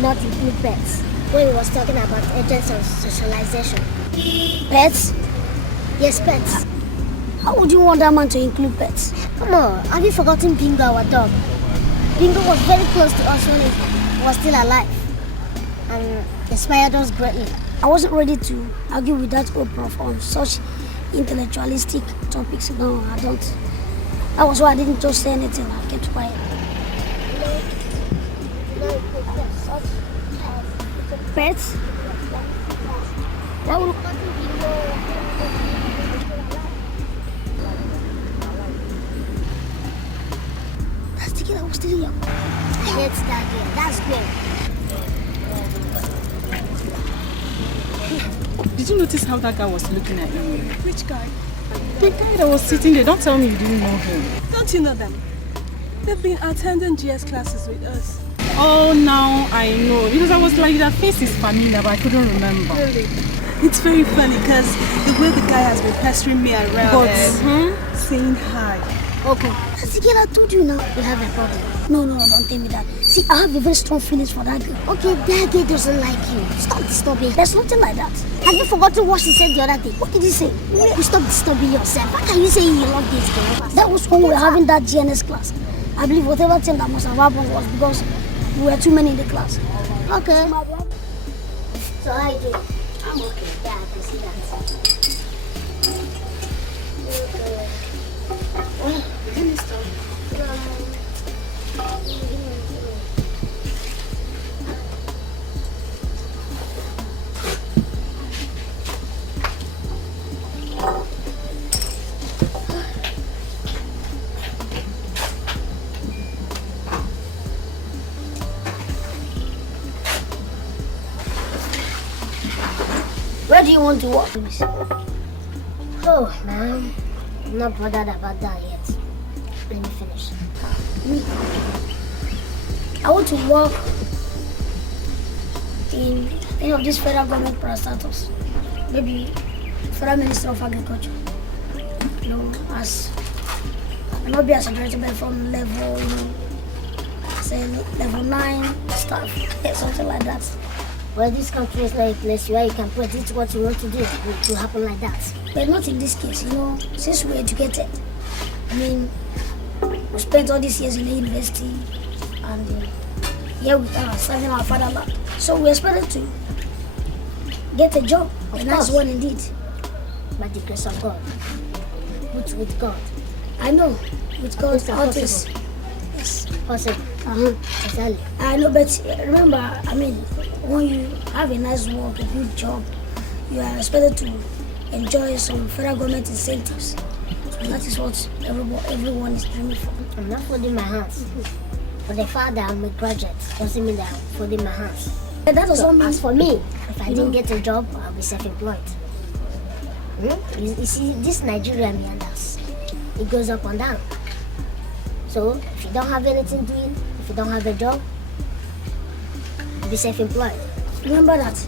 Not include pets when he was talking about agents of socialization. Pets? Yes, pets. How would you want that man to include pets? Come on, have you forgotten Bingo, our dog? Bingo was very close to us when he was still alive and inspired us greatly. I wasn't ready to argue with that old prof on such intellectualistic topics. No, I don't. That was why I didn't just say anything. I kept quiet. Pets? That would... That's the kid I was telling you. I hate that girl. That's great. Did you notice how that guy was looking at you? Which guy? The guy that was sitting there. Don't tell me you didn't know him. Don't you know them? They've been attending GS classes with us. Oh, now I know. Because I was like, that face is familiar, but I couldn't remember. Really? It's very funny because the way the guy has been pestering me around saying hi. Okay. That's the girl I told you now. We have a problem. No, don't tell me that. See, I have a very strong feelings for that girl. Okay, that girl doesn't like you. Stop disturbing. There's nothing like that. Have you forgotten what she said the other day? What did you say? You stop disturbing yourself. How can you say you love this girl? That was when we were having that GNS class. I believe whatever thing that must have happened was because we were too many in the class. Okay. So how you doing? I'm okay. Yeah, I can see that. Give me stuff. Where do you want to work? Oh, man. I'm not bothered about that yet. Let me finish. Me? I want to work in any of these federal government parastatals. Maybe Federal Minister of Agriculture. You know, as I not be as a director, but from level, say level 9 staff, something like that. Well, this country is not a place where you can predict what you want to do. It will happen like that. But not in this case, you know, since we're educated. I mean, we spent all these years in the university and here we are serving our fatherland. So we expected to get a job, a nice one indeed. By the grace of God. But with God. I know, with God, all this. Yes. Possible. Exactly. I know, but remember, I mean, when you have a nice work, a good job, you are expected to enjoy some federal government incentives. And that is what everyone is dreaming for. I'm not folding my hands. For the fact that I'm a graduate doesn't mean that I'm folding my hands. But that doesn't mean... As for me, if I didn't get a job, I'll be self-employed. You see, this Nigerian meanders. It goes up and down. So, if you don't have anything doing, if you don't have a job, be self-employed. Remember that.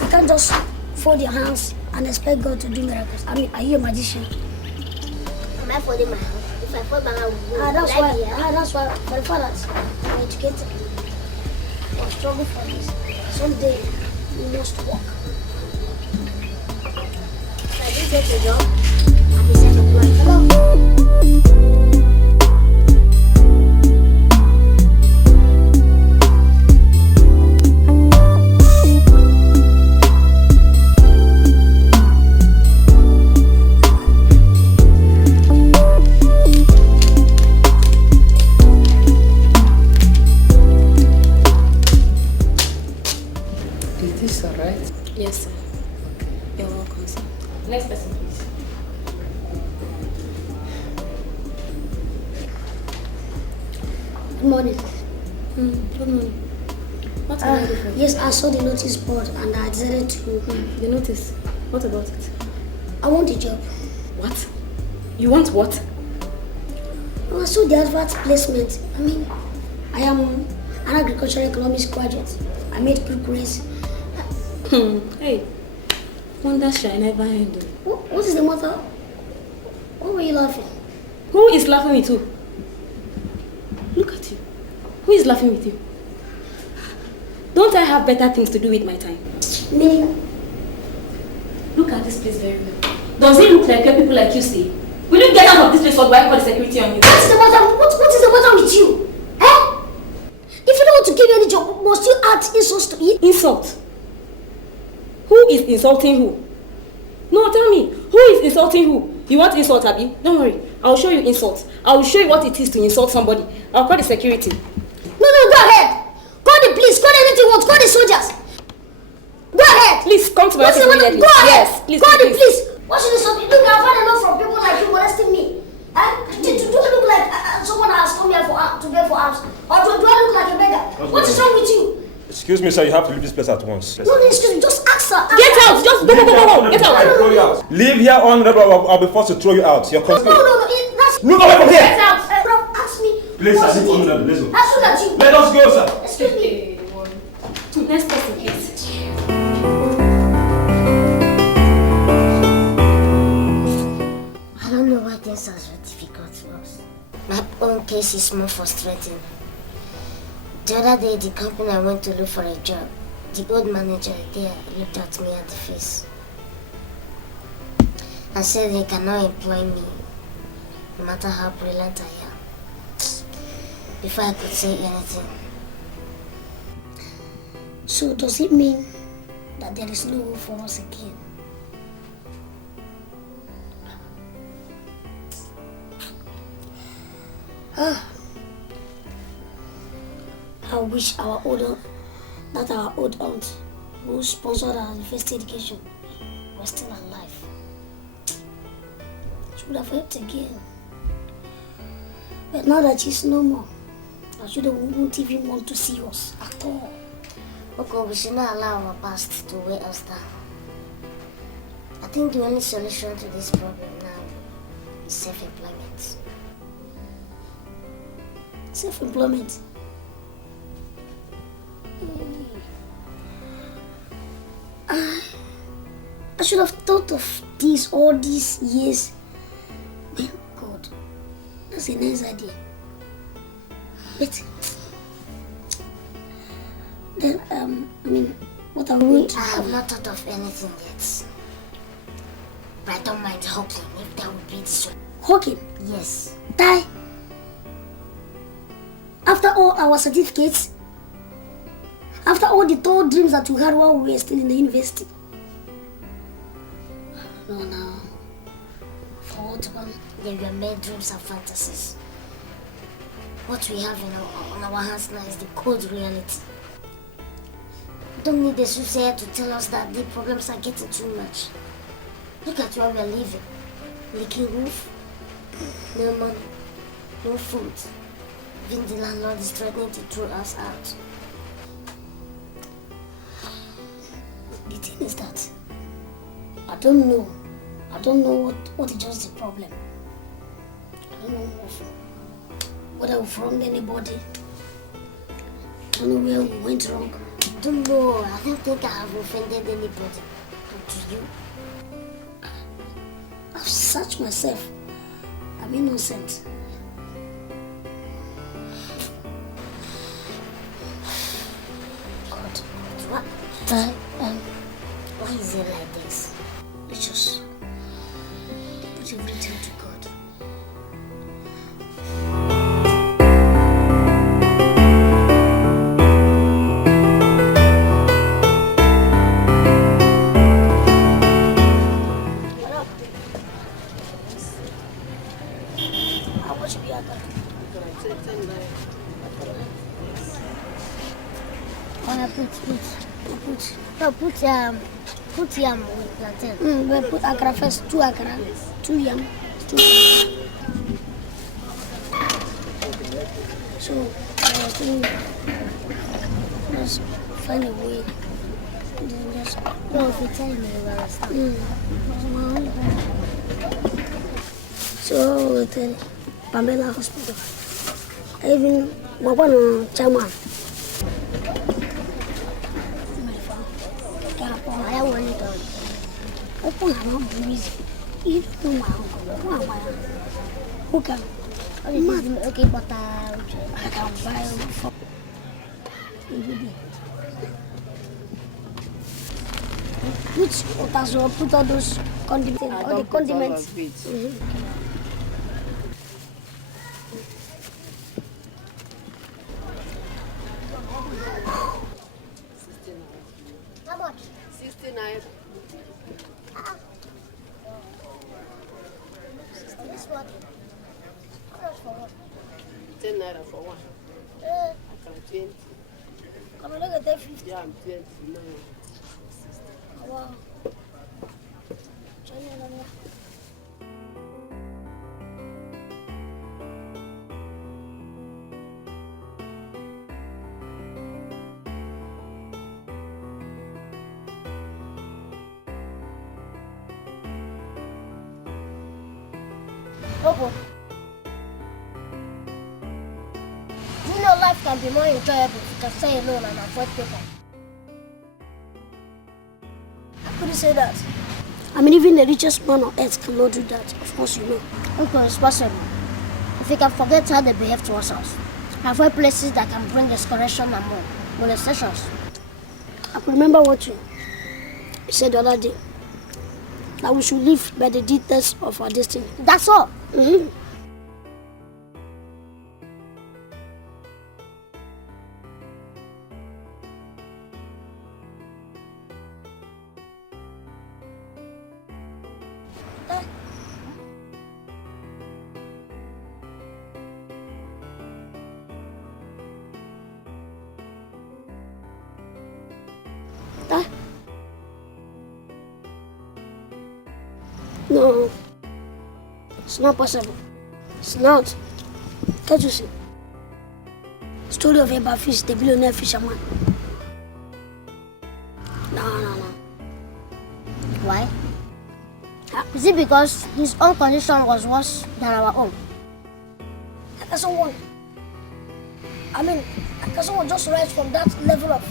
You can't just fold your hands and expect God to do miracles. I mean, are you a magician? Am I folding my hands? If I fold my hands, that's why for the fathers, we're educated. We'll struggle for this. Someday, we must work. If I didn't get a job, I'll be self-employed. Hello? Yes, sir. You're welcome, sir. Next person, please. Good morning. Good morning. What can I do for you? Yes, I saw the notice board and I decided to... The notice. What about it? I want a job. What? You want what? Oh, I saw the advert placement. I mean, I am an agricultural economics graduate. I made quick grades. Hey, wonder shall never end. What is the matter? Why were you laughing? Who is laughing with you? Look at you. Who is laughing with you? Don't I have better things to do with my time? Me? Look at this place very well. Does it look like where people like you stay? Will you get out of this place or do I call the security on you? What is the matter? What is the matter with you? Eh? If you don't want to give me any job, must you add insults to it? Insult? Who is insulting who? No, tell me. Who is insulting who? You want insult, Abby? Don't worry. I'll show you insult. I will show you what it is to insult somebody. I'll call the security. No, go ahead. Call the police. Call anything you want. Call the soldiers. Go ahead. Please come to my office immediately. Go ahead. Yes, please. Call the police. What should you stop? Look, I've had enough from people like you molesting me. Do I look like someone that has come here to beg for arms? Or do I look like a beggar? What is wrong with you? Excuse me, sir, you have to leave this place at once. No, excuse me, just ask her. Get out! Just go! Get out! Leave here on, I'll be forced to throw you out. You're No, that's... Look away from here! Get out! Ask me. Please, sir, leave on, let's go. Let's look at you. Let us go, sir. Excuse me. Next person, please. I don't know why things are so difficult for us. My own case is more frustrating. The other day, the company I went to look for a job, the old manager there looked at me at the face and said they cannot employ me, no matter how brilliant I am. Before I could say anything. So does it mean that there is no hope for us again? I wish our old aunt who sponsored our university education was still alive. She would have helped again. But now that she's no more, I won't even want to see us at all. Okay, we should not allow our past to weigh us down. I think the only solution to this problem now is self-employment. Self-employment? I should have thought of this all these years. My God, that's a nice idea. But then, what are we going to I have not thought of anything yet. But I don't mind hoping if that would be the solution. Hawking? Yes. Die? After all our certificates? After all the tall dreams that we had while we were still in the university? No. For what one? They were made dreams and fantasies. What we have on our hands now is the cold reality. We don't need the soothsayer to tell us that the problems are getting too much. Look at where we are living. Leaking roof, no money, no food. Even the landlord is threatening to throw us out. The thing is that I don't know what is just the problem. I don't know whether we've wronged anybody. I don't know where we went wrong. I don't know. I don't think I have offended anybody. But do you? I've searched myself. I'm innocent. God, what? Why is it like this? Let's just put everything to God. How much we are got? On a plate, please. Put yam with plantain. We put akara first, 2 akara, 2 yam, 2 plantain. So, just find a way. Then just No, if you tell me, you will understand. So, with Pamela Hospital, even Wabana Chama. I want it all. Open her mouth, breeze. You don't know my uncle. Who can? Okay, but I can buy for put all those condiments, all the condiments. how much? 69. This one. How much for one? 10 naira for one. I can 20. Come on, look at that 50. Yeah, I'm 20 now. Wow. Bobo. You know life can be more enjoyable if you can stay alone and avoid people. How could you say that? I mean, even the richest man on earth cannot do that. Of course, you know. Okay, it's possible. If we can forget how they behave towards us, avoid places that can bring escalation and molestations. I could remember what you said the other day. That we should live by the details of our destiny. That's all. Mm-hmm. No, it's not possible. It's not. Can't you see? Story of a fish, the billionaire fisherman. No. Why? Is it because his own condition was worse than our own? How can someone just rise from that level of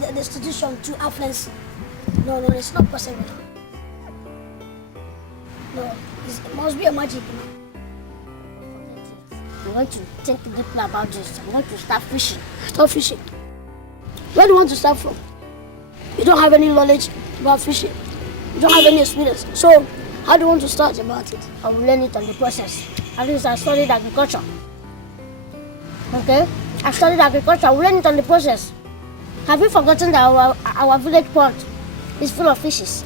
the institution to affluence? No, it's not possible. No, it must be a magic. I'm going to think deeply about this. I'm going to start fishing. Stop fishing. Where do you want to start from? You don't have any knowledge about fishing. You don't have any experience. So, how do you want to start about it? I will learn it on the process. At least I studied agriculture. Okay? I studied agriculture. I will learn it on the process. Have you forgotten that our village pond is full of fishes?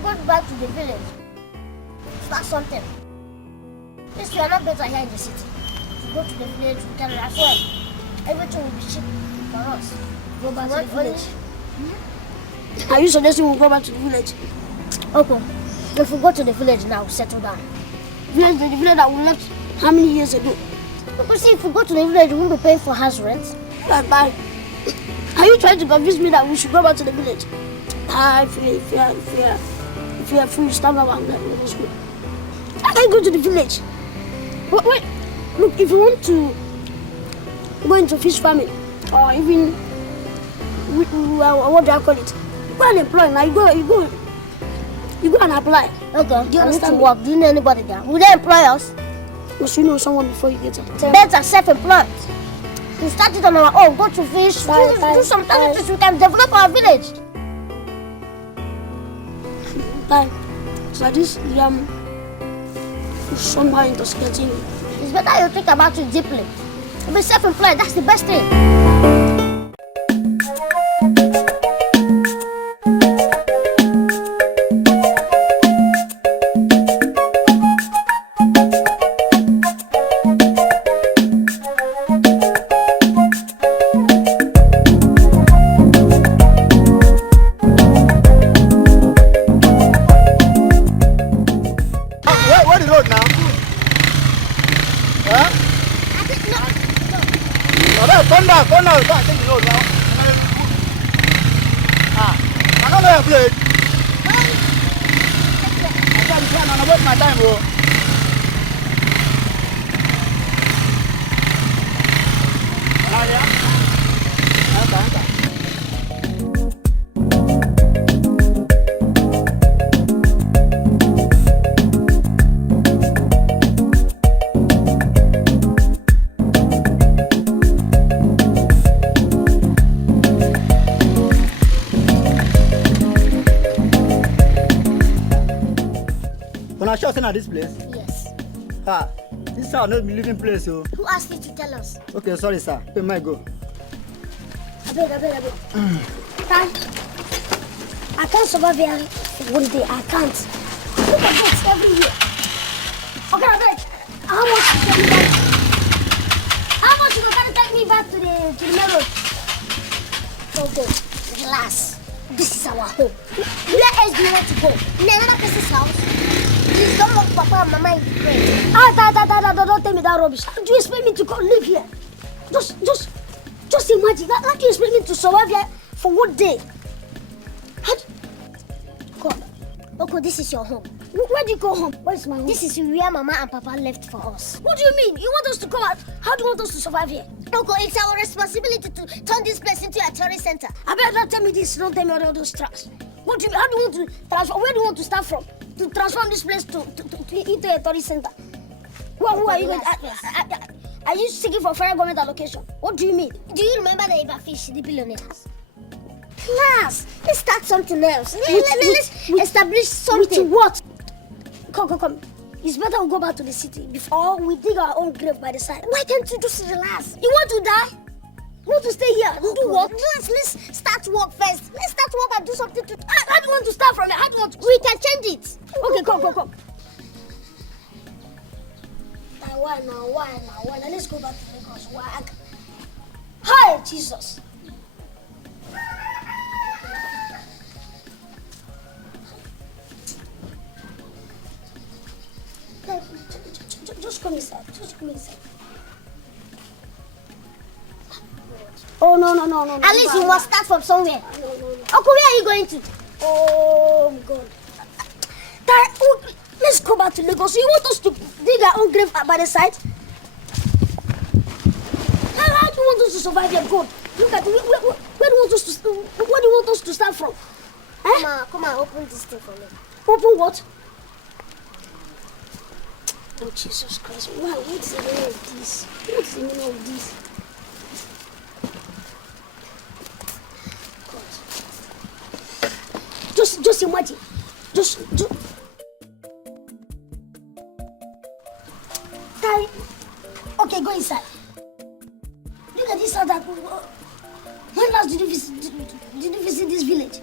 Go back to the village. Start something. Since we are not better here in the city, if we go to the village, we can as well. Everything will be cheap for us. Go back to the village. Are you suggesting we go back to the village? Okay. If we go to the village now, settle down. The village that we left how many years ago? Because see, if we go to the village, we won't be paying for house rent. Bye. Are you trying to convince me that we should go back to the village? If you are free, stand up and let me go. I can't go to the village. Wait. Look, if you want to go into fish farming, or even what do I call it? Go and employ. Now you go and apply. Okay. Do you I need to understand? work. Do you know anybody there? Will they employ us? Must you know someone before you get up? Better self-employed. We start it on our own. Go to fish. Do some activities. We can develop our village. Bye. So this yam is somehow intoxicating. It's better you think about it deeply. Be self-employed. That's the best thing. Come down. Take the road now. I don't know your plate. I'm trying to waste my time, bro. When I shot in at this place? Yes. This is not be living place, so. Who asked you to tell us? Okay, sorry, sir. We might go. I beg. I can't survive here one day. I can't. Look at this every year. Okay, I beg. How much you take me back? How much you gonna take me back to the main road? Okay, relax. This is our home. Where else do you want to go? In another person's house? Please don't lock Papa and Mama in the grave. Don't tell me that rubbish. How do you expect me to go live here? Just imagine. How do you expect me to survive here for one day? God. Oko, this is your home. Where do you go home? Where is my home? This is where Mama and Papa left for us. What do you mean? You want us to come out? How do you want us to survive here? Oko, it's our responsibility to turn this place into a tourist center. I better not tell me this. Don't tell me all those trash. What do you mean? How do you want to transform? Where do you want to start from? To transform this place into a tourist center? Who are you going to... Are you seeking for federal government allocation? What do you mean? Do you remember the Ibafish, the billionaires? Class, let's start something else. Let's establish something. With what? Come. It's better we go back to the city before we dig our own grave by the side. Why can't you just relax? You want to die? You want to stay here? Do what? Let's start work first. Let's start work and do something to... How do you want to start from it? How do you want to... We can change it. Okay, come. Why now? Let's go back to Lagos. Why? Hi, Jesus. Just come inside. Oh, no. At least you must start from somewhere. No. Uncle, where are you going to? Oh, God. Let's go back to Lagos. You want us to dig our own grave by the side? How do you want us to survive here? God, look at it. Where do you want us to start from? Come on, open this thing for me. Open what? Oh, Jesus Christ. What's the meaning of this? God. Just imagine. Just... Okay, go inside. Look at this other. When last did you visit this village?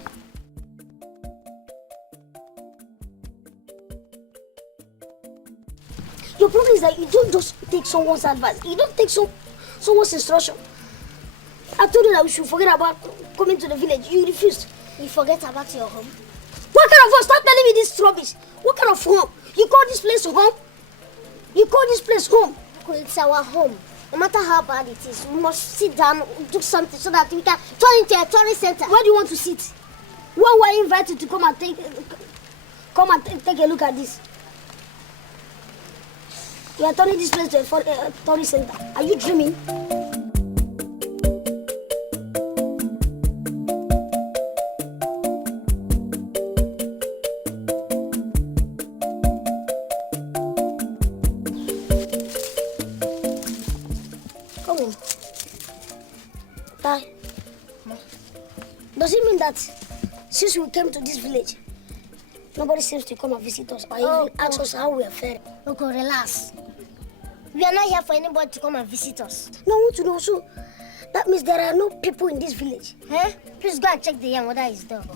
Your problem is that you don't just take someone's advice. You don't take someone's instruction. I told you that we should forget about coming to the village. You refused. You forget about your home. What kind of home? Stop telling me this rubbish. What kind of home? You call this place home? It's our home. No matter how bad it is, we must sit down, do something so that we can turn into a tourist center. Where do you want to sit? Why were you invited to come and take a look at this? You are turning this place to a tourist center. Are you dreaming? Come on. Tai. Does it mean that since we came to this village, nobody seems to come and visit us or even ask us how we are faring? Okay, relax. We are not here for anybody to come and visit us. No, I want to know. So that means there are no people in this village. Huh? Please go and check the yam whether it's done.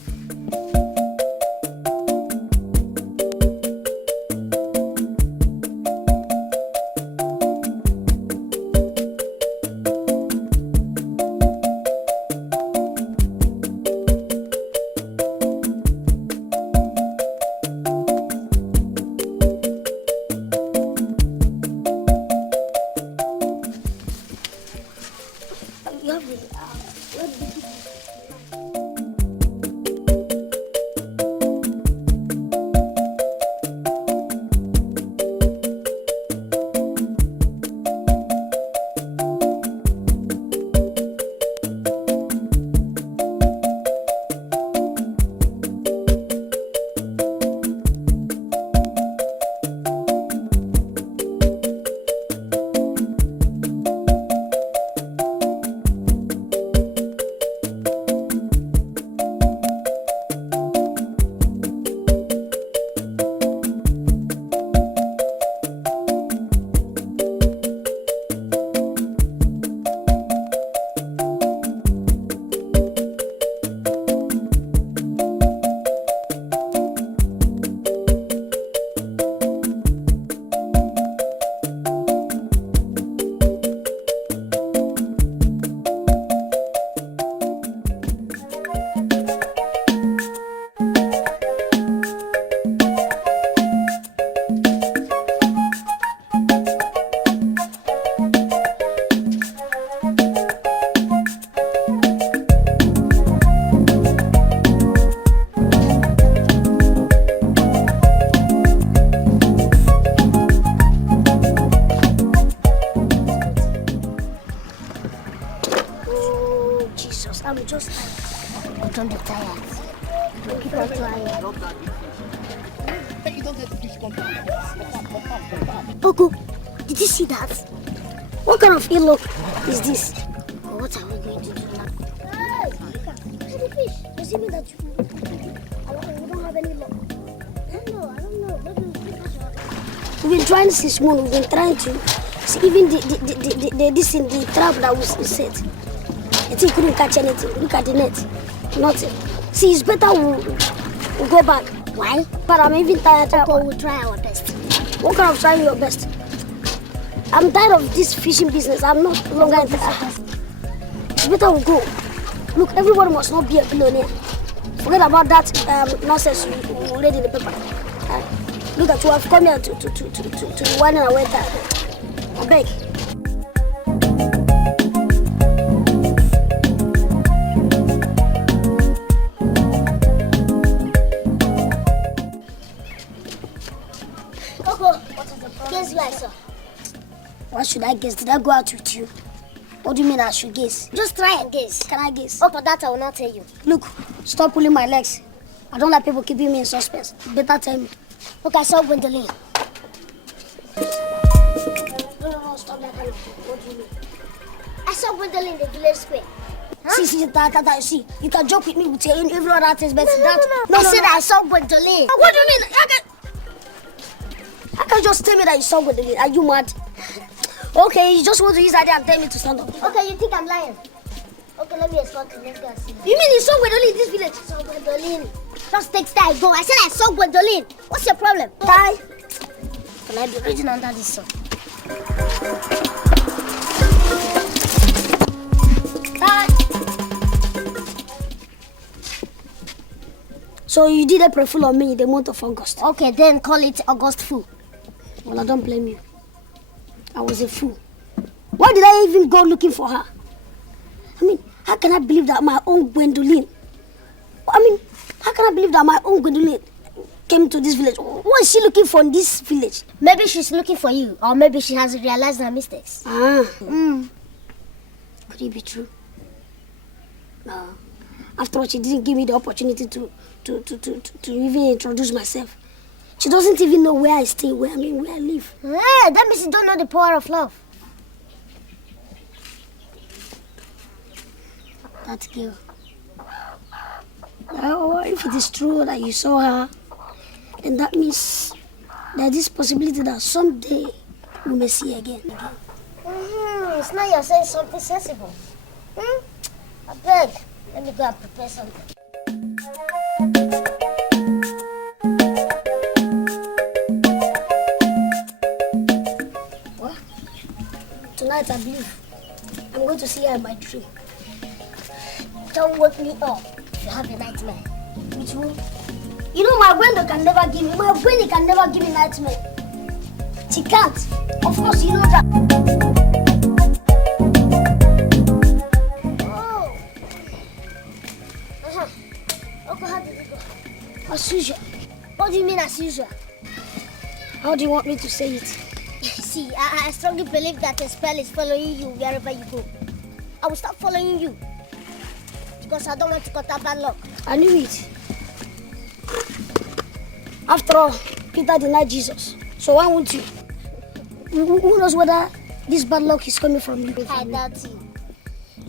You have the I'm just tired. Don't be tired. Keep on trying. Poco, did you see that? What kind of ill is this? What are we going to do now? Hey, the fish. Does it mean that you don't have any luck? I don't know. Maybe We've been trying since morning. We've been trying to see even the trap that was set. I think we couldn't catch anything. Look at the net. Nothing. See, it's better we'll go back. Why? But I'm even tired. Okay, we'll try our best. What kind of trying your best? I'm tired of this fishing business. I'm not longer interested. It's better we go. Look, everybody must not be a billionaire. Forget about that nonsense you read in the paper. Look at you have come here to wine and away time. I beg. Guess who I saw? What should I guess? Did I go out with you? What do you mean I should guess? Just try and guess. Can I guess? Oh, for that I will not tell you. Look, stop pulling my legs. I don't like people keeping me in suspense. Better tell me. Look, I saw Gwendolyn. No, stop that. What do you mean? I saw Gwendolyn in the village square. Huh? See, see, you can joke with me with every other thing, but No. I said I saw Gwendolyn. What do you mean? I can just tell me that you saw Gwendolyn. Are you mad? Okay, you just want to use that and tell me to stand up. Okay, you think I'm lying? Okay, let me escort you. Let's go and see. You mean you saw Gwendolyn in this village? I saw Gwendolyn. Just take style, go. I said I saw Gwendolyn. What's your problem? Ty. Can I be reading under this sun? Ty. So you did a profile on me in the month of August. Okay, then call it August Fool. Well, I don't blame you. I was a fool. Why did I even go looking for her? I mean, how can I believe that my own Gwendolyn? How can I believe that my own Gwendolyn came to this village? What is she looking for in this village? Maybe she's looking for you, or maybe she has realized her mistakes. Could it be true? No. After all, she didn't give me the opportunity to even introduce myself. She doesn't even know where I stay, where I live. Hey, that means you don't know the power of love. That girl. If it is true that you saw her, then that means there's this possibility that someday we may see her again. It's not you're saying something sensible. I beg. Let me go and prepare something. What? Tonight, I believe I'm going to see her in my dream. Don't wake me up if you have a nightmare. Which one? You know my brain can never give me. My brain can never give me nightmare. She can't. Of course, you know that. usual. How do you want me to say it? See, I strongly believe that a spell is following you wherever you go. I will start following you. Because I don't want to cut that bad luck. I knew it. After all, Peter denied Jesus. So why won't you? Who knows whether this bad luck is coming from you? I doubt it.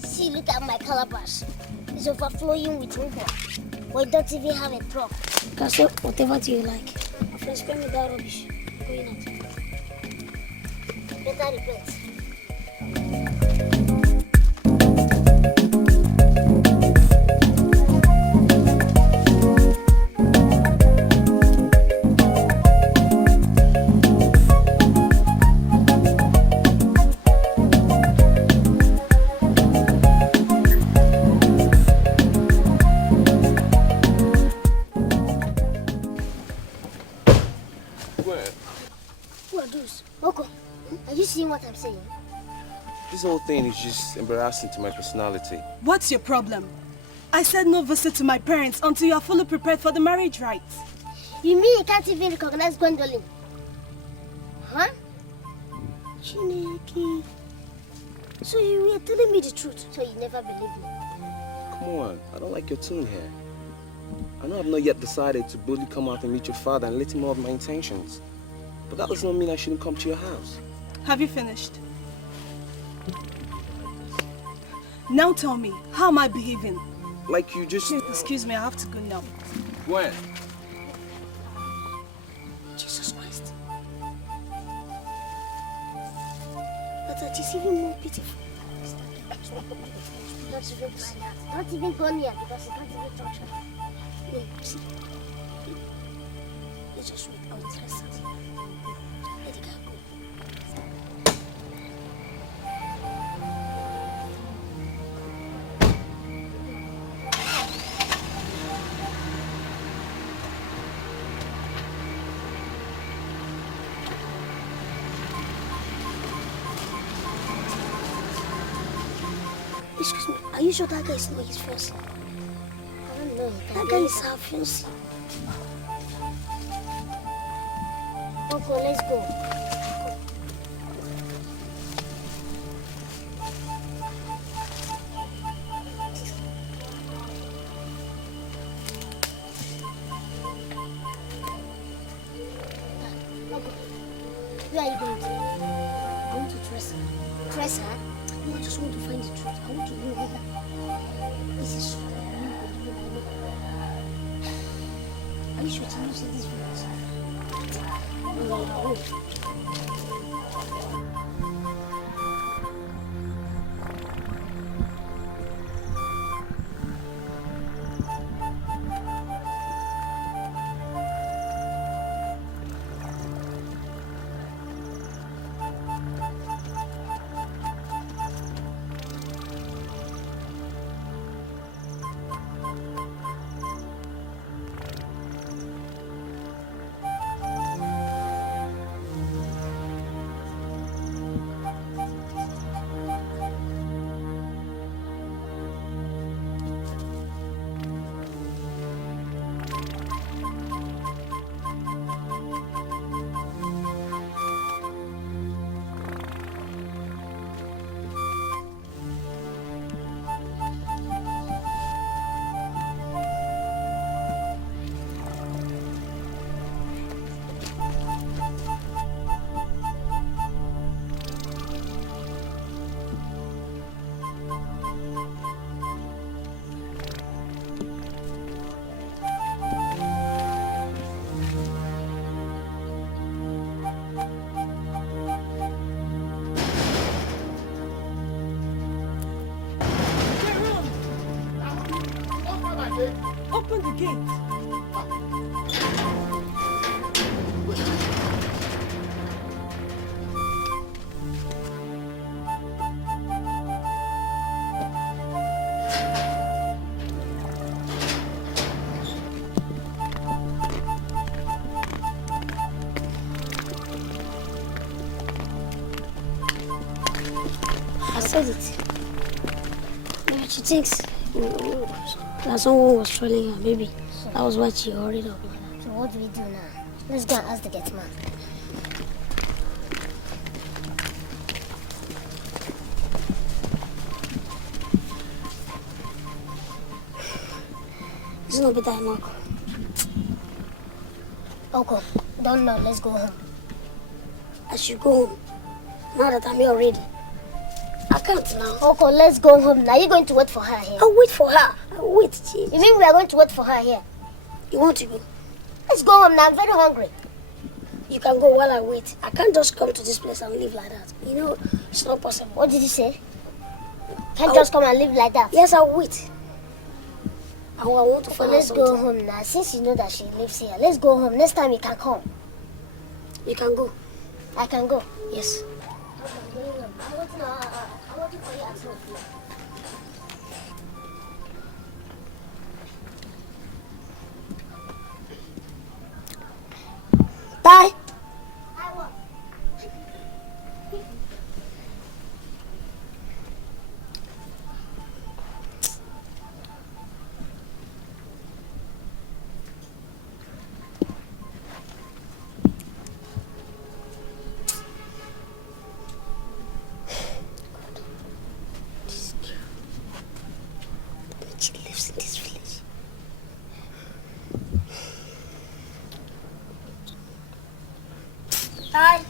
See, look at my calabash. It's overflowing with water. We don't even have a drop. You can say whatever you like. My friend, spare me that rubbish. I'm going out. Better repent. Are you seeing what I'm saying? This whole thing is just embarrassing to my personality. What's your problem? I said no visit to my parents until you are fully prepared for the marriage rites. You mean you can't even recognize Gwendolyn? Huh? Chineke. So you were telling me the truth? So you never believed me? Come on, I don't like your tune here. I know I've not yet decided to boldly come out and meet your father and let him know of my intentions. But that does not mean I shouldn't come to your house. Have you finished? Now tell me, how am I behaving? Like you just... Excuse me, I have to go now. When? Jesus Christ. But that is even more pitiful. Not even go near because you can't even touch her. No, see. Let's just wait. I will dress it. Let the guy go. Excuse me, are you sure that guy is not his fiancé? I don't know. That guy is our fiancé. Uncle, let's go. Where are you going to? I want to dress her. Dress her? No, I just want to find the truth. I want to know whether this is true. Are you sure to not say this videos? No. Open the gate. I said it. Maybe she thinks that someone was trolling her. Maybe that was why she hurried up. So what do we do now? Let's go and ask the gate man. It's not better, Mark. Uncle, don't know. Let's go home. I should go home. Now that I'm here already. I can't now. Uncle, let's go home. Now you're going to wait for her here. I'll wait for her. I'll wait. Jeez. You mean we are going to wait for her here? You want to go? Let's go home now. I'm very hungry. You can go while I wait. I can't just come to this place and live like that. You know, it's not possible. What did you say? Can't just come and live like that? Yes, I'll wait. I want to So find out let's something. go home now. Since you know that she lives here, let's go home. Next time you can come. You can go. I can go. Yes. I want to know. I want to for you at home. Bye. She lives in this village. Dad.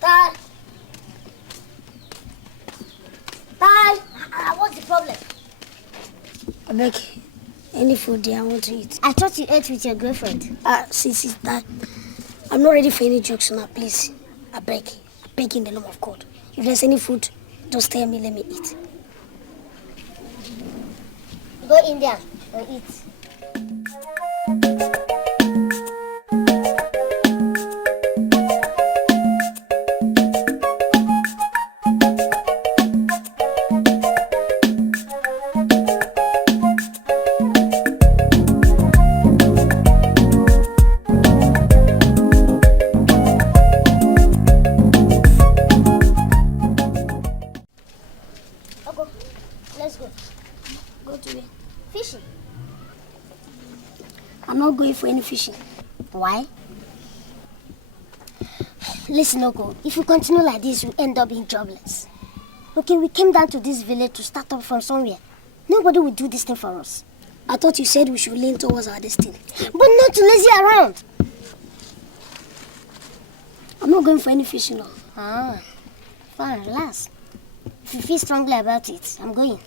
Dad. Dad, what's the problem? I beg, any food there I want to eat. I thought you ate with your girlfriend. Sis, Dad, I'm not ready for any jokes now, please. I beg in the name of God. If there's any food, just tell me, let me eat. Go in there and eat. Let's go. Go to where? Fishing. I'm not going for any fishing. Why? Listen, Oko, if we continue like this, we end up being jobless. Okay, we came down to this village to start up from somewhere. Nobody will do this thing for us. I thought you said we should lean towards our destiny. But not to lazy around. I'm not going for any fishing now. Ah, fine, relax. If you feel strongly about it, I'm going.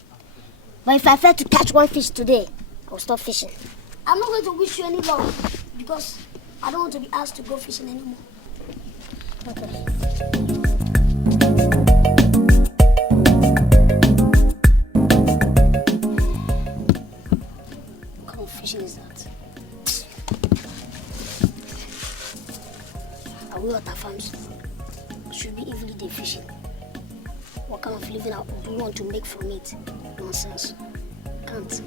But if I fail to catch one fish today, I'll stop fishing. I'm not going to wish you any luck because I don't want to be asked to go fishing anymore. Okay. What kind of fishing is that? Are we water farms? Should be evenly day fishing. What kind of living do you want to make from it? Nonsense. Can't.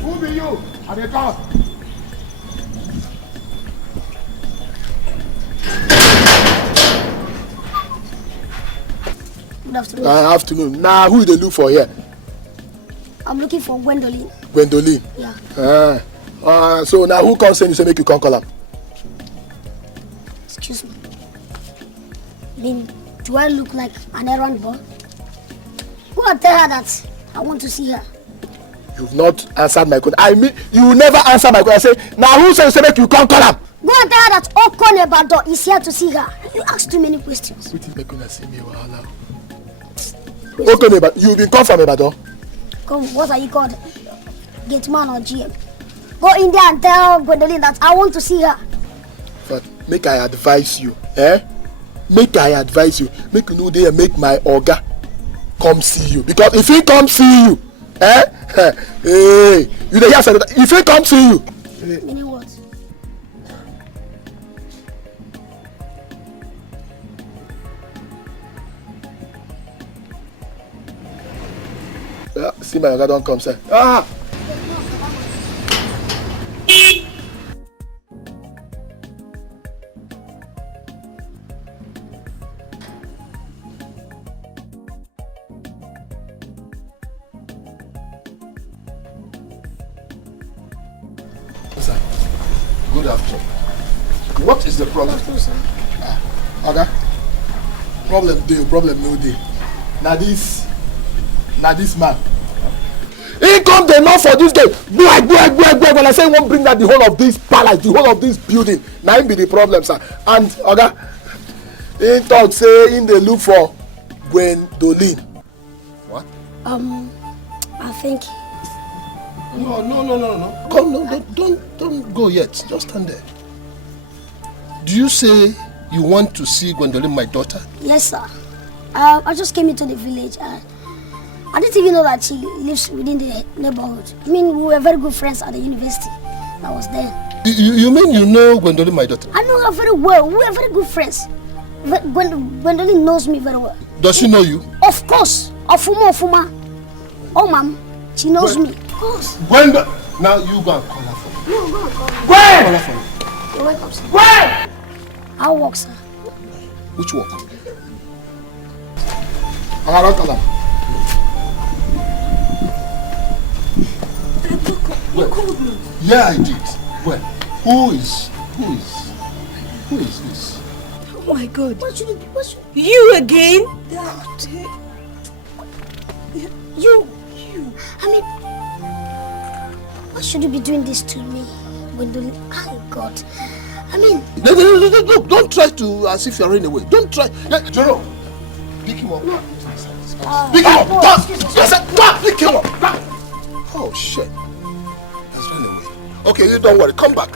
Who be you? I dey come. Good afternoon. Afternoon. Nah, who they look for here? I'm looking for Gwendolyn. Gwendolyn. Yeah. So now who can send you say make you come call am? Excuse me. Do I look like an errand boy? Go and tell her that I want to see her. You've not answered my question. I mean, you will never answer my question. I say, now who say make you come call am? Go and tell her that Okon Ebado is here to see her. You ask too many questions. Wetin make una see me wahala? Okay, neighbor, you been come from Ibadan? Come, what are you called? Gate man or GM? Go in there and tell Gwendolyn that I want to see her. But make I advise you, Make I advise you. Make you know there make my oga come see you. Because if he come see you, hey, you dey hear say that? If he come see you. Meaning what? Yeah, see my Oga don't come, sir. Ah! Good afternoon. What is the problem? Oga, problem no dey. Na this man. He come dey knock for this gate. When I say he won't bring out the whole of this palace, the whole of this building, na him be the problem, sir. And Oga, he talk say he dey look for Gwendolyn. What? I think. No. Come, no, don't go yet. Just stand there. Do you say you want to see Gwendolyn, my daughter? Yes, sir. I just came into the village. I didn't even know that she lives within the neighborhood. I mean, we were very good friends at the university. I was there. You mean you know Gwendolyn, my daughter? I know her very well. We were very good friends. Gwendolyn knows me very well. Does she know you? Of course. Ofuma. Oh, ma'am. She knows me. Of course. Gwendolyn. Now you go and call her for me. No, go and call her. Call her for me. You're welcome, sir. Gwen! I'll walk, sir. Which walk? I don't call her. You called me. Yeah, I did. Well, who is this? Oh my God. What should it be? You again? You. I mean, why should you be doing this to me? Gwendolyn, oh God. I mean... Look, don't try to as if you're running away. Don't try. Joro, pick him up. Pick him up. Pick him up. Oh, shit. Let's run away. Okay, you don't worry. Come back.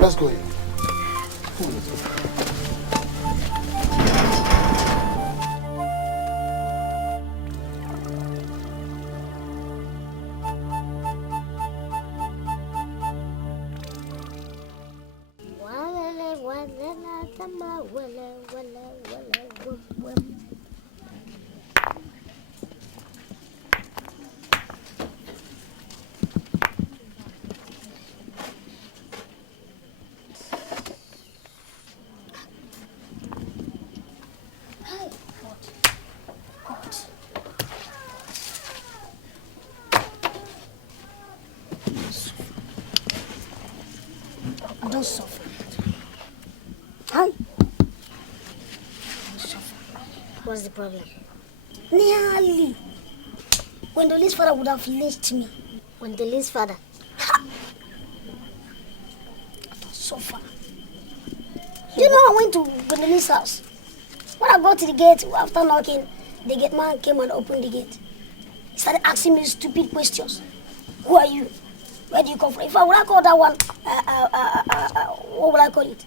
Let's go here. Don't suffer. Hi. What's the problem? Nearly. Gwendolyn's father would have lynched me. Gwendolyn's father? Don't suffer. Do you know I went to Gwendolyn's house? When I got to the gate, after knocking, the gate man came and opened the gate. He started asking me stupid questions. Who are you? Where do you come from? If I would have called that one, what would I call it?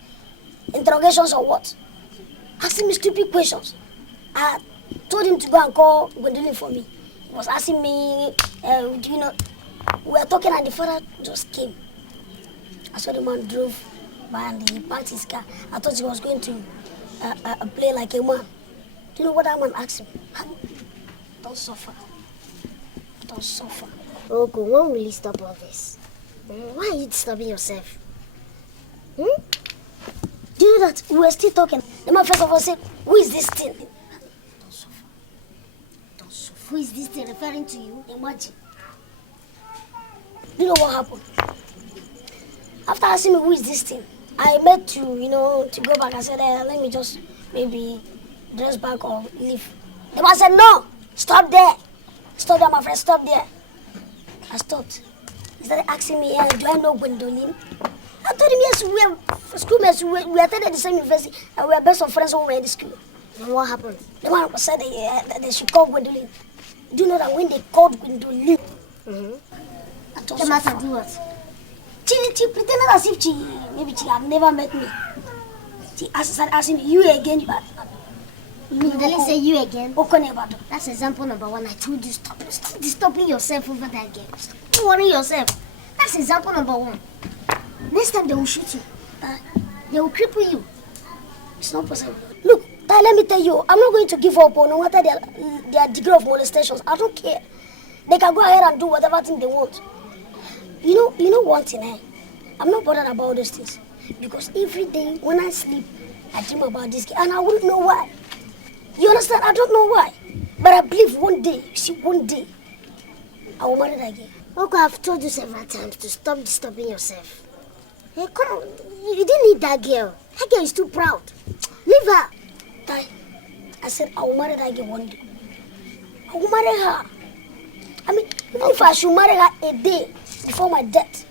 Interrogations or what? Asking me stupid questions. I told him to go and call Gwendolyn for me. He was asking me, do you know, we were talking and the father just came. I saw the man drove by and he parked his car. I thought he was going to play like a man. Do you know what that man asked him? Don't suffer. Don't suffer. Ogo, when will you stop all this? Why are you disturbing yourself? Do you know that we were still talking? The man first of all said, who is this thing? Don't suffer. Don't suffer. Who is this thing referring to you? Imagine. Do you know what happened? After asking me who is this thing, I meant to, to go back. I said, let me just maybe dress back or leave. The man said, no, stop there. Stop there, my friend, stop there. I stopped. He started asking me, do I know Gwendolyn? I told him, yes, we are schoolmates. We attended the same university and we are best of friends when we were in the school. And what happened? The man said that they should call Gwendolyn. Do you know that when they called Gwendolyn, the man said, do what? She pretended as if she had never met me. She started asking me, you again? Gwendolyn say you again? Okonebado. That's example number one. I told you, stop disturbing yourself over that girl. Don't worry yourself. That's example number one. Next time they will shoot you. They will cripple you. It's not possible. Look, let me tell you, I'm not going to give up on no matter their degree of molestations. I don't care. They can go ahead and do whatever thing they want. You know one thing, eh? I'm not bothered about all those things. Because every day when I sleep, I dream about this girl and I wouldn't know why. You understand? I don't know why. But I believe one day, I will marry that girl. Okay, I've told you several times to stop disturbing yourself. Hey, come on. You didn't need that girl. That girl is too proud. Leave her. Tai, I said I will marry that girl one day. I will marry her. I mean, even if I should marry her a day before my death,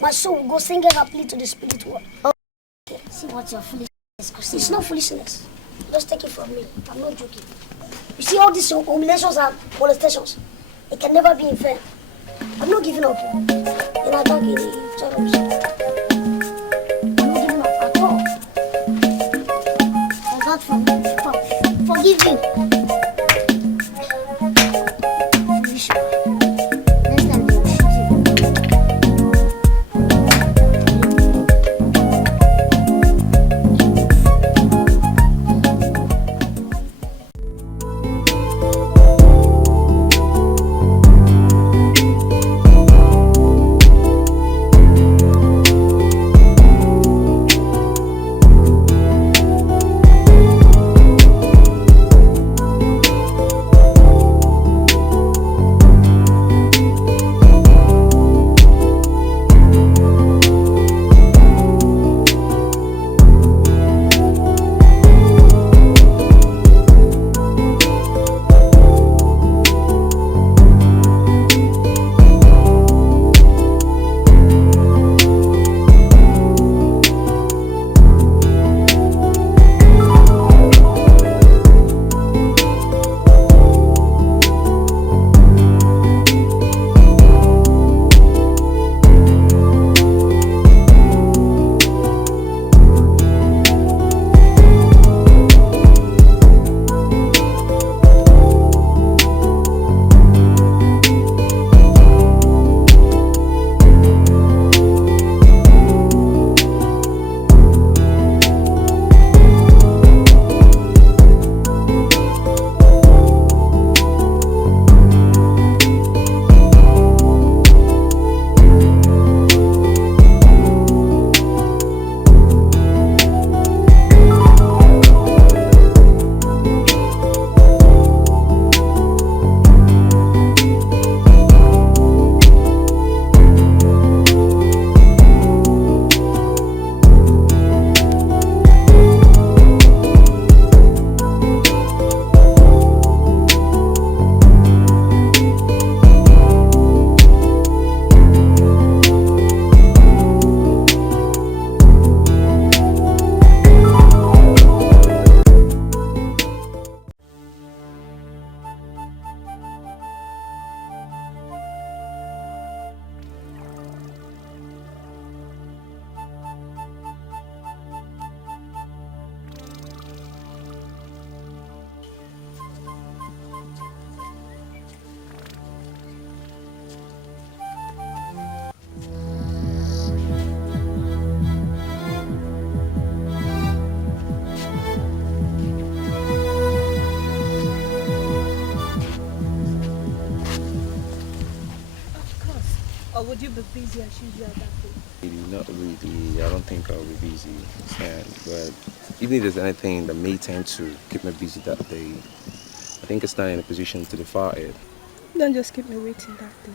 my soul will go singing happily to the spirit world. Okay, see what your foolishness is. It's not foolishness. Just take it from me. I'm not joking. You see all these humiliations and molestations, it can never be in vain. I'm not giving up. And I don't give it. I'm not giving up at all. Oh, God forgive you. Next time they will shoot you. Or would you be busy as usual that day? Not really. I don't think I'll be busy. But even if there's anything that may tend to keep me busy that day, I think it's not in a position to defer it. Don't just keep me waiting that day.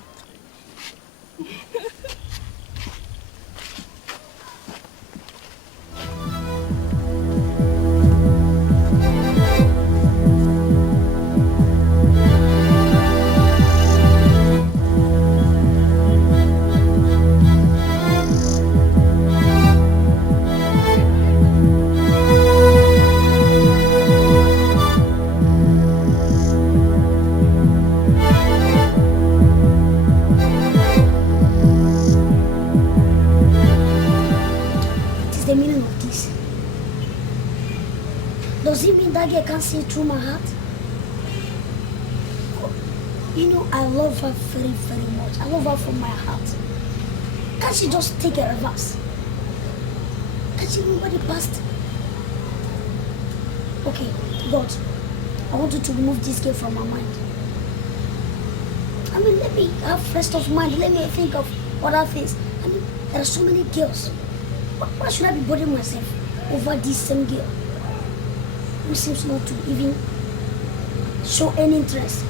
Does it mean that girl can't see through my heart? You know, I love her very, very much. I love her from my heart. Can't she just take a reverse? Can't she remember the past? Okay, God, I want you to remove this girl from my mind. I mean, let me have rest of mind. Let me think of other things. I mean, there are so many girls. Why should I be bothering myself over this same girl who seems not to even show any interest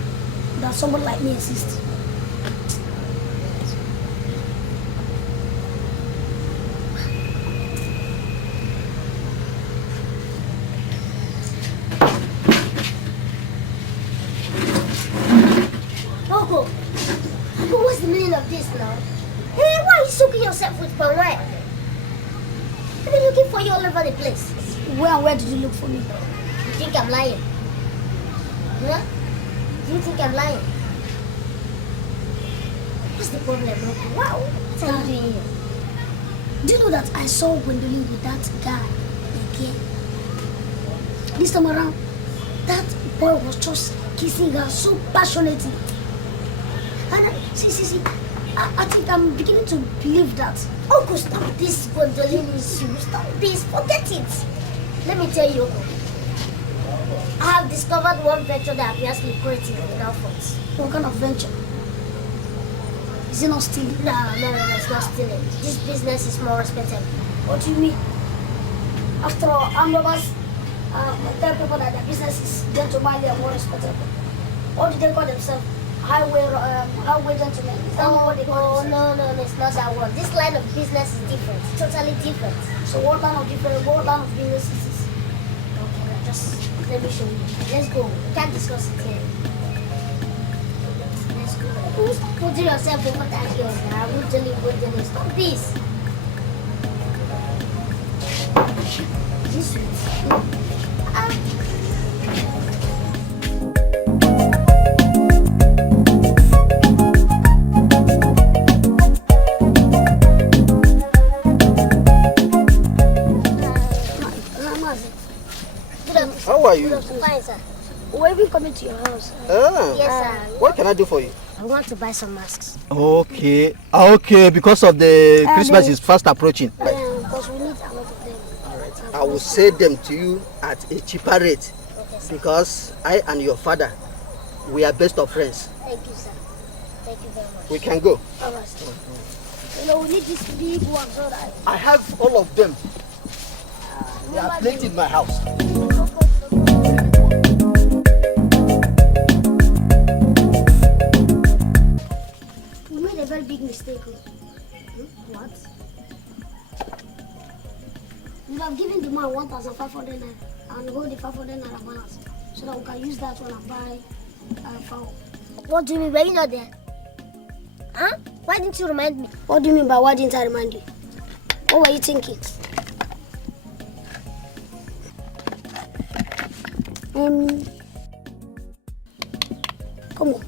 that someone like me exists? Uncle, what's the meaning of this now? Hey, why are you soaking yourself with palm wine? I've been looking for you all over the place. Where did you look for me? You think I'm lying? Huh? Do you think I'm lying? What's the problem, Uncle? Wow, what are you doing here? Do you know that I saw Gwendolyn with that guy again? This time around, that boy was just kissing her so passionately. And see, I think I'm beginning to believe that. Uncle, stop this Gwendolyn issue. Stop this, forget it. Let me tell you, Uncle. I have discovered one venture that appears lucrative without fault. What kind of venture? Is it not stealing? No, it's not stealing. This business is more respectable. What do you mean? After all, armed robbers tell people that their business is gentlemanly and more respectable. What do they call themselves? Highway gentlemen. Is that not what they call themselves? No, it's not that one. This line of business is different. It's totally different. So what line of business is this? Okay, just let me show you. Let's go. We can't discuss it here. Let's go. Who's putting yourself over that girl? I will tell you, stop this. This sweet. How are you? Fine, sir. We're even coming to your house. Yes, sir. What can I do for you? I want to buy some masks. Okay, because of the Christmas is fast approaching. Because we need a lot of them. Alright, I will sell them to you at a cheaper rate. Okay, Because I and your father, we are best of friends. thank you, sir. Thank you very much. We can go. Alright. We need this big one so that I have all of them. They are plenty in my house. we made a very big mistake. What? We have given the man 1,500 naira and hold the 500 naira balance so that we can use that one and buy fowl. What do you mean? Were you not there? Huh? Why didn't you remind me? What do you mean by why didn't I remind you? What were you thinking? Come on.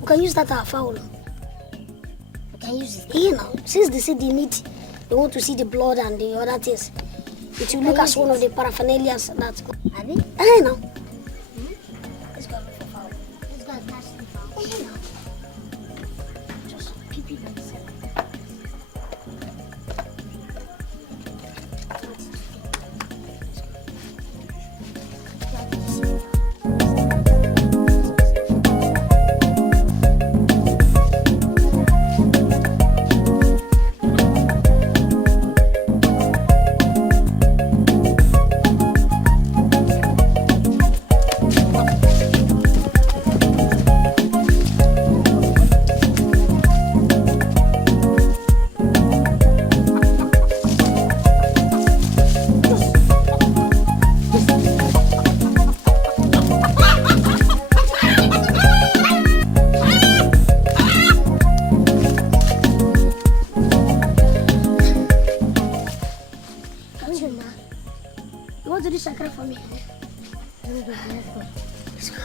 We can use that as a foul. We can use it. You know, since they see the meat, they want to see the blood and the other things. It will look as one of the paraphernalia that. Are they? I know. Let's go look for fowl. Let's go and catch the fowl. You know. Just keep it by yourself. You want to do sakra for me? Let's go.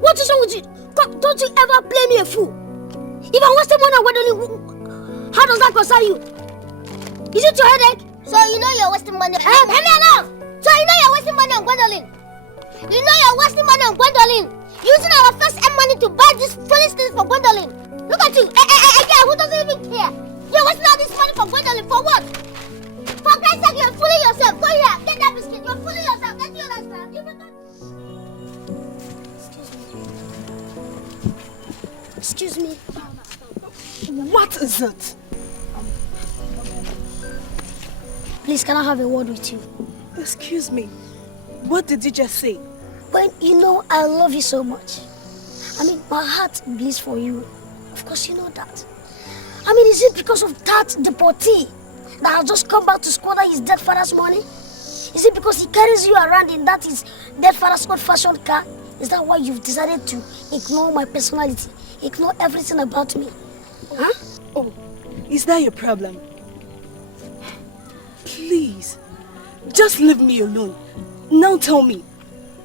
What is wrong with you? Don't you ever play me a fool? If I'm wasting money on Gwendolyn, how does that concern you? Is it your headache? So you know you're wasting money. Hey, let me alone! So you know you're wasting money on Gwendolyn. You know you're wasting money on Gwendolyn. Using our first earned money to buy this foolish things for Gwendolyn. Look at you, a guy who doesn't even care. You're wasting all this money for Gwendolyn for what? For Christ's sake, you're fooling yourself. Go here, get that biscuit. You're fooling yourself. Don't you understand? Excuse me. What is it? Please, can I have a word with you? Excuse me. What did you just say? When you know I love you so much. I mean, my heart bleeds for you. Of course, you know that. I mean, is it because of that deportee that has just come back to squander his dead father's money? Is it because he carries you around in that his dead father's old-fashioned car? Is that why you've decided to ignore my personality? Ignore everything about me? Huh? Oh, is that your problem? Please, just leave me alone. Now tell me,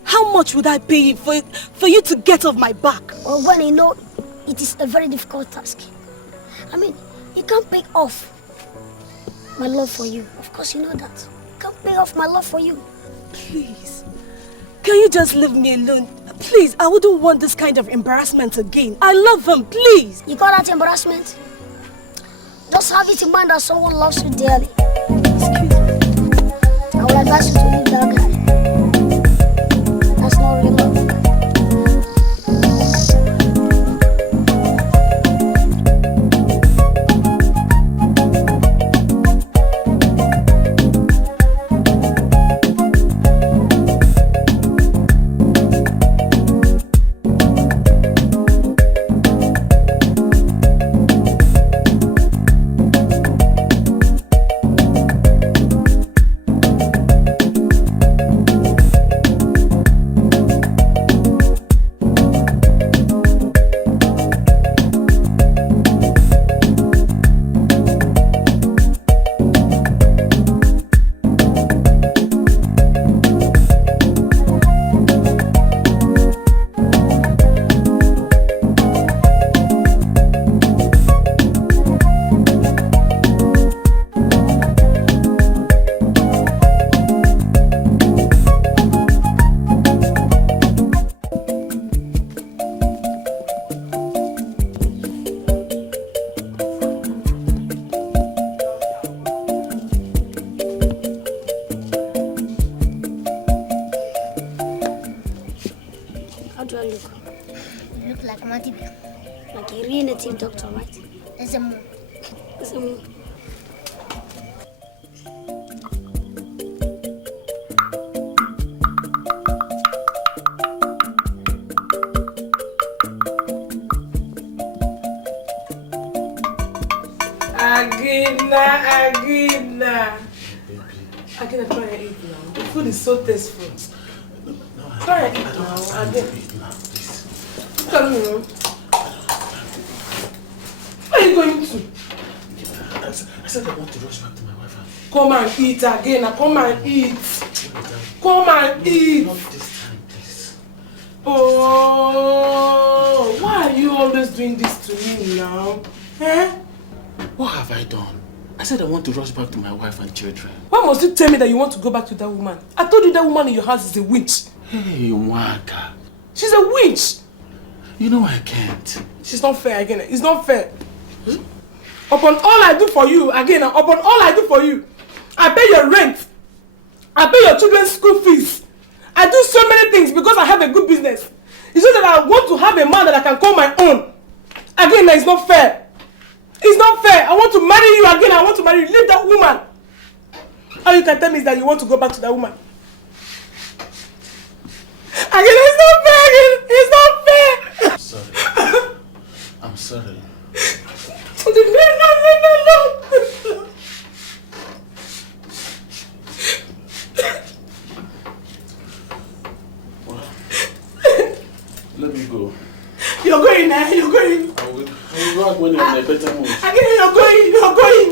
how much would I pay you for you to get off my back? Well, when you know it is a very difficult task. I mean, you can't pay off my love for you. Of course, you know that. You can't pay off my love for you. Please, can you just leave me alone? Please, I wouldn't want this kind of embarrassment again. I love him, please. You call that embarrassment? Just have it in mind that someone loves you dearly. Excuse me. I will advise you to leave that guy. That's not real love. Doctor, right? It's a moon. It's a moon. Agina, try and eat now. The food is so tasteful. Try and eat now. I don't eat now, please. Tell me, no? Where are you going to? I said I want to rush back to my wife. Come and eat again. Now come and eat. Come and eat. Not this time, please. Oh, why are you always doing this to me now? Eh? What have I done? I said I want to rush back to my wife and children. Why must you tell me that you want to go back to that woman? I told you that woman in your house is a witch. Hey, Waka. She's a witch. You know I can't. She's not fair again. It's not fair. Upon all I do for you, again, upon all I do for you, I pay your rent. I pay your children's school fees. I do so many things because I have a good business. It's just that I want to have a man that I can call my own. Again, it's not fair. It's not fair. I want to marry you again. I want to marry you. Leave that woman. All you can tell me is that you want to go back to that woman. Again, it's not fair. Again, it's not fair. I'm sorry. I'm sorry. Leave me alone. Let me go. You're going now. You're going. I will go out when you're in a better mood. Again, you're going. You're going.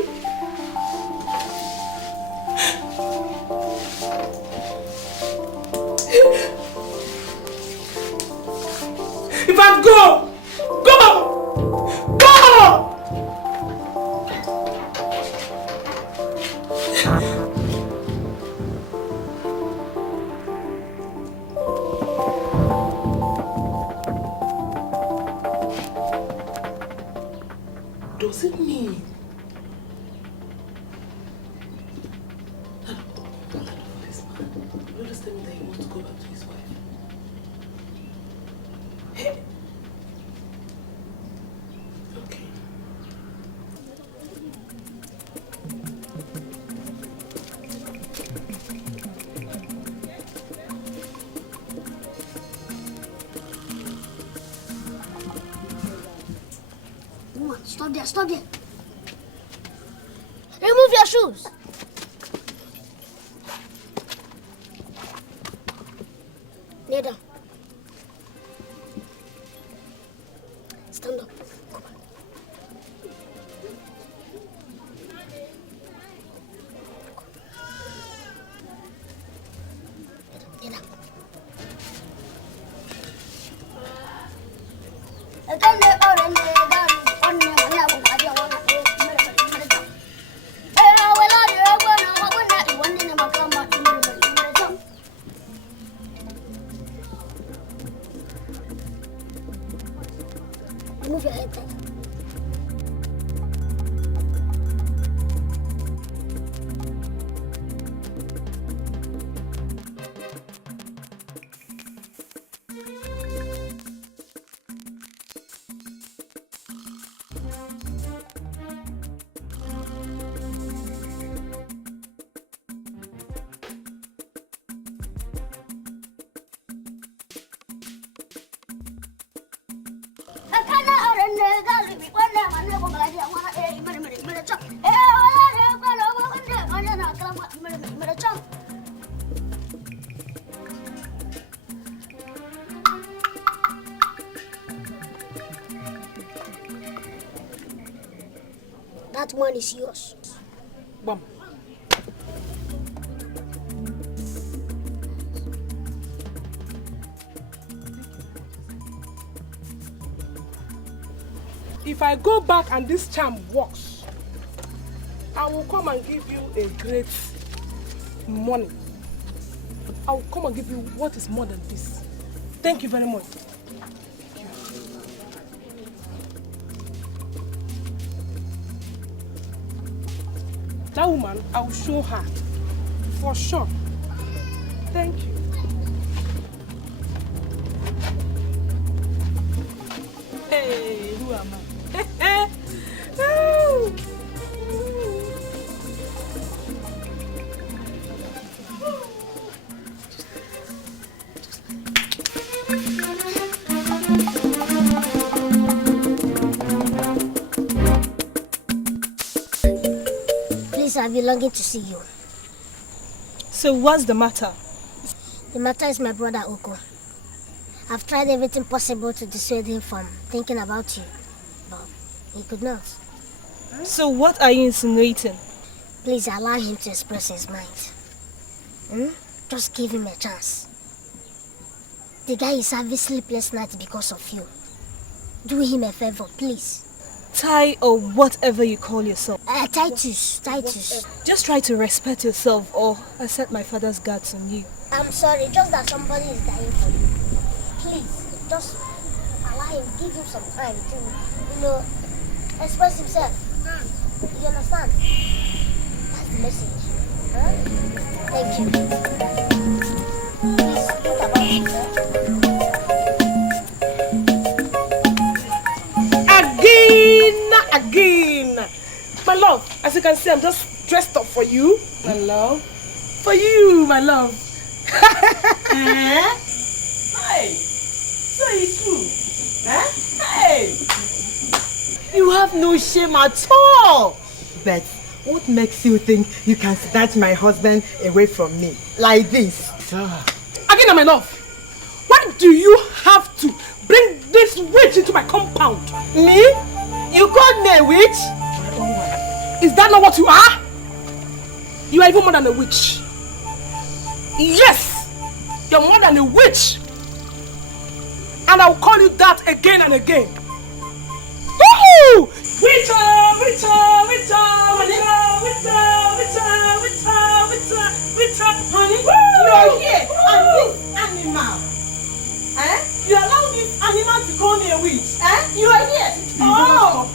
In fact, go! Go! Go! Does it mean this man? You just tell me that he wants to go back to his wife? Hey. Okay. Woman, stop there, stop there. Remove your shoes. Kneel down. Stand up. Come on. Kneel down. Move your head back. That one is yours. Bam. If I go back and this charm works, I will come and give you a great money. I will come and give you what is more than this. Thank you very much. That woman, I will show her. For sure. Thank you. Hey, who am I? Please, I've been longing to see you. So what's the matter? The matter is my brother Oko. I've tried everything possible to dissuade him from thinking about you, but he could not. So what are you insinuating? Please allow him to express his mind. Just give him a chance. The guy is having sleepless nights because of you. Do him a favor, please. Tai or whatever you call yourself. Titus. Just try to respect yourself or I set my father's guards on you. I'm sorry, just that somebody is dying for you. Please, just allow him, give him some time to, express himself. You understand? That's the message. Huh? Thank you. Please, what about you, sir? Again! My love, as you can see, I'm just dressed up for you, my love. For you, my love. Hey! So it's true. Hey! You have no shame at all. But what makes you think you can snatch my husband away from me like this? Again, my love, why do you have to bring this witch into my compound? Me? You called me a witch? Is that not what you are? You are even more than a witch. Yes! You're more than a witch. and I will call you that again and again. Woo! Honey, you are here and this animal. You allow this animal to call me a witch. You are here. Oh!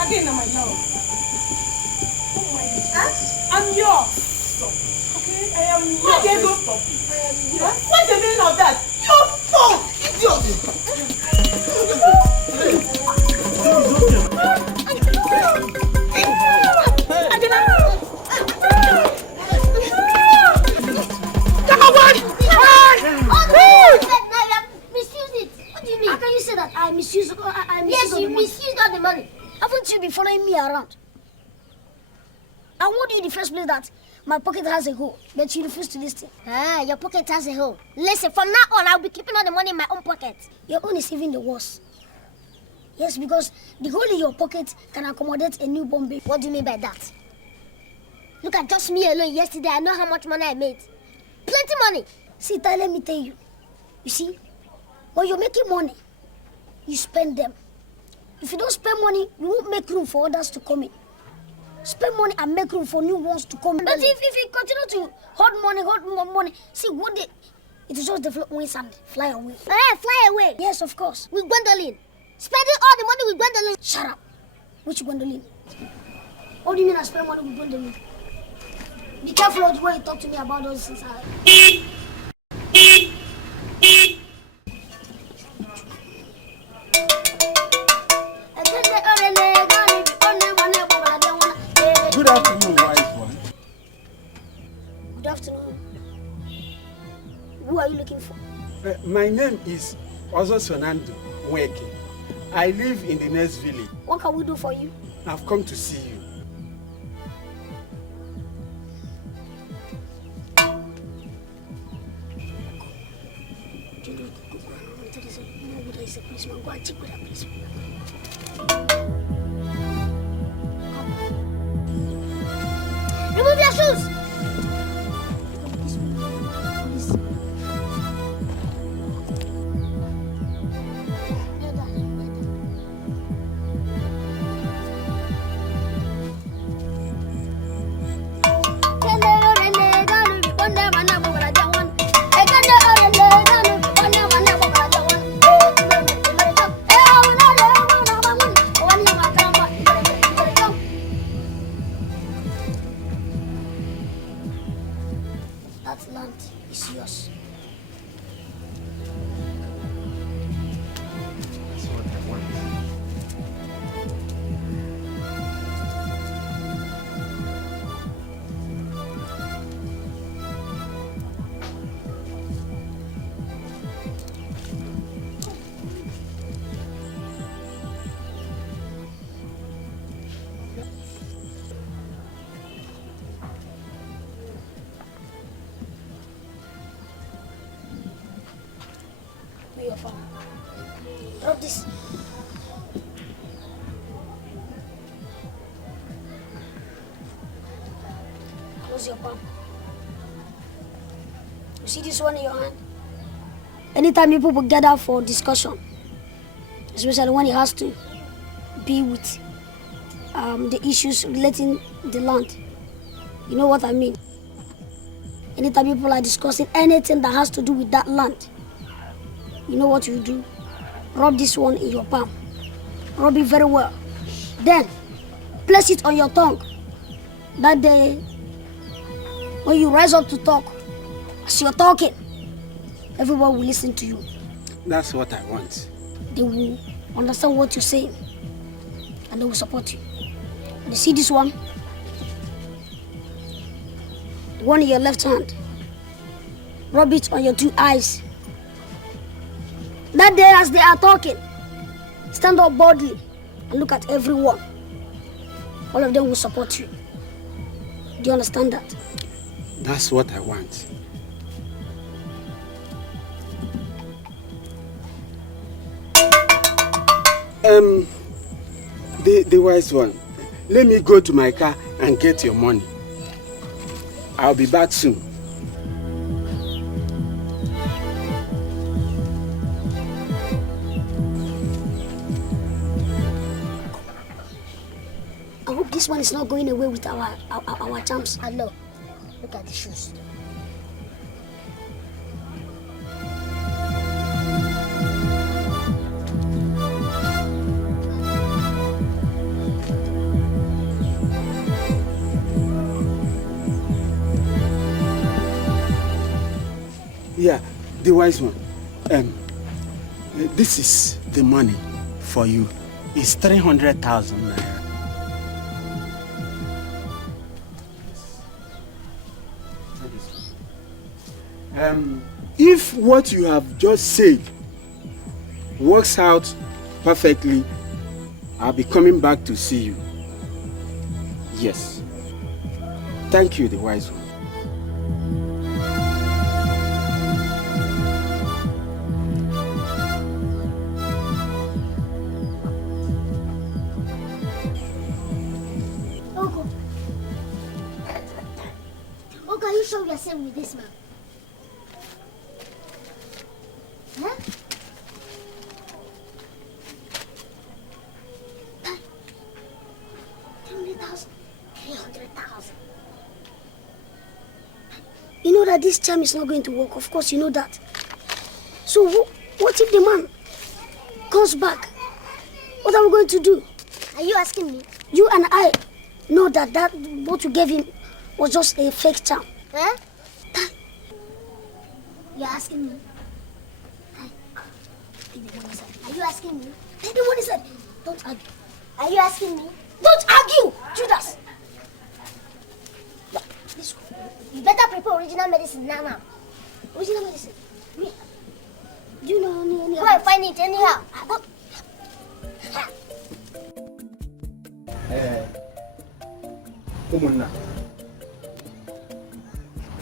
Again, my love. Oh my goodness. I'm yours. Okay, I am yours. I am yours. What's the meaning of that? You're full idiot. How can you say that I misuse? Yes, you misused all the money. Haven't you been following me around? I warned you in the first place that my pocket has a hole, but you refuse to listen. Your pocket has a hole. Listen, from now on, I'll be keeping all the money in my own pocket. Your own is even the worst. Yes, because the hole in your pocket can accommodate a newborn baby. What do you mean by that? Look at just me alone yesterday. I know how much money I made. Plenty money. See, let me tell you. You see, when you're making money, you spend them. If you don't spend money, you won't make room for others to come in. Spend money and make room for new ones to come in. But if you continue to hold money, see, one day, it will just develop wings and fly away. Fly away? Yes, of course. With Gwendolyn. Spending all the money with Gwendolyn. Shut up. Which Gwendolyn? What do you mean I spend money with Gwendolyn? Be careful of the way you talk to me about those things. Good afternoon, wise one. Good afternoon. Who are you looking for? My name is Ozo Sonando Weke. I live in the next village. What can we do for you? I've come to see you. Go and check with that policeman. Remove your shoes! That land is yours. That's what I want. Your farm. Drop this. Close your palm. You see this one in your hand? Anytime people gather for discussion, especially when it has to be with the issues relating the land, you know what I mean? Anytime people are discussing anything that has to do with that land, you know what you do? Rub this one in your palm. Rub it very well. Then, place it on your tongue. That day, when you rise up to talk, as you're talking, everyone will listen to you. That's what I want. They will understand what you're saying, and they will support you. And you see this one? The one in your left hand. Rub it on your two eyes. That day, as they are talking, stand up boldly and look at everyone. All of them will support you. Do you understand that? That's what I want. The wise one, let me go to my car and get your money. I'll be back soon. I hope this one is not going away with our charms. Hello, look at the shoes. Yeah, the wise one. This is the money for you. It's 300,000 naira. If what you have just said works out perfectly, I'll be coming back to see you. Yes. Thank you, the wise one. Ogo, are you sure we are safe with this man? Huh? You know that this charm is not going to work. Of course, you know that. So what if the man comes back? What are we going to do? Are you asking me? You and I know that what you gave him was just a fake charm. Huh? You're asking me? Are you asking me? Take the money, said. Don't argue. Are you asking me? Don't argue, Judas. This one. You better prepare original medicine now. Original medicine? Me? Do you know any? Go and find it anyhow.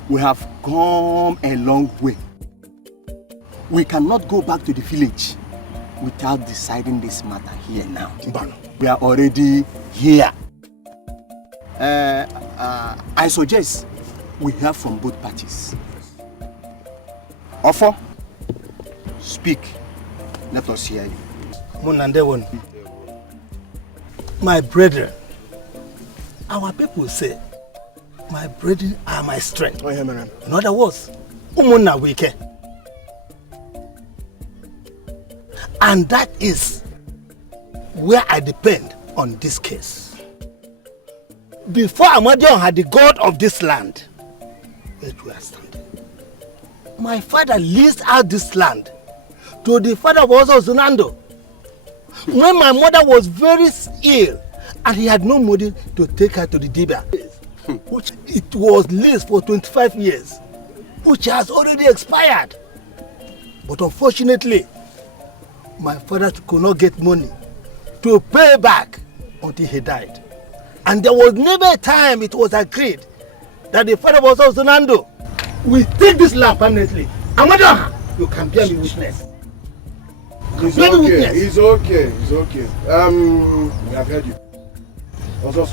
We have come a long way. We cannot go back to the village without deciding this matter here now. We are already here. I suggest we hear from both parties. Offer, speak. Let us hear you. Munandewon, my brethren, our people say, my brethren are my strength. In other words, Umuna wike. And that is where I depend on this case. Before Amadion had the god of this land, it was standing. My father leased out this land to the father of Ozo Zunando. When my mother was very ill and he had no money to take her to the Dibia, which it was leased for 25 years, which has already expired. But unfortunately, my father could not get money to pay back until he died. And there was never a time it was agreed that the father was also Nando will take this land permanently. Amada, you can bear me witness. It's okay, it's okay, it's okay. We have heard you. Ozo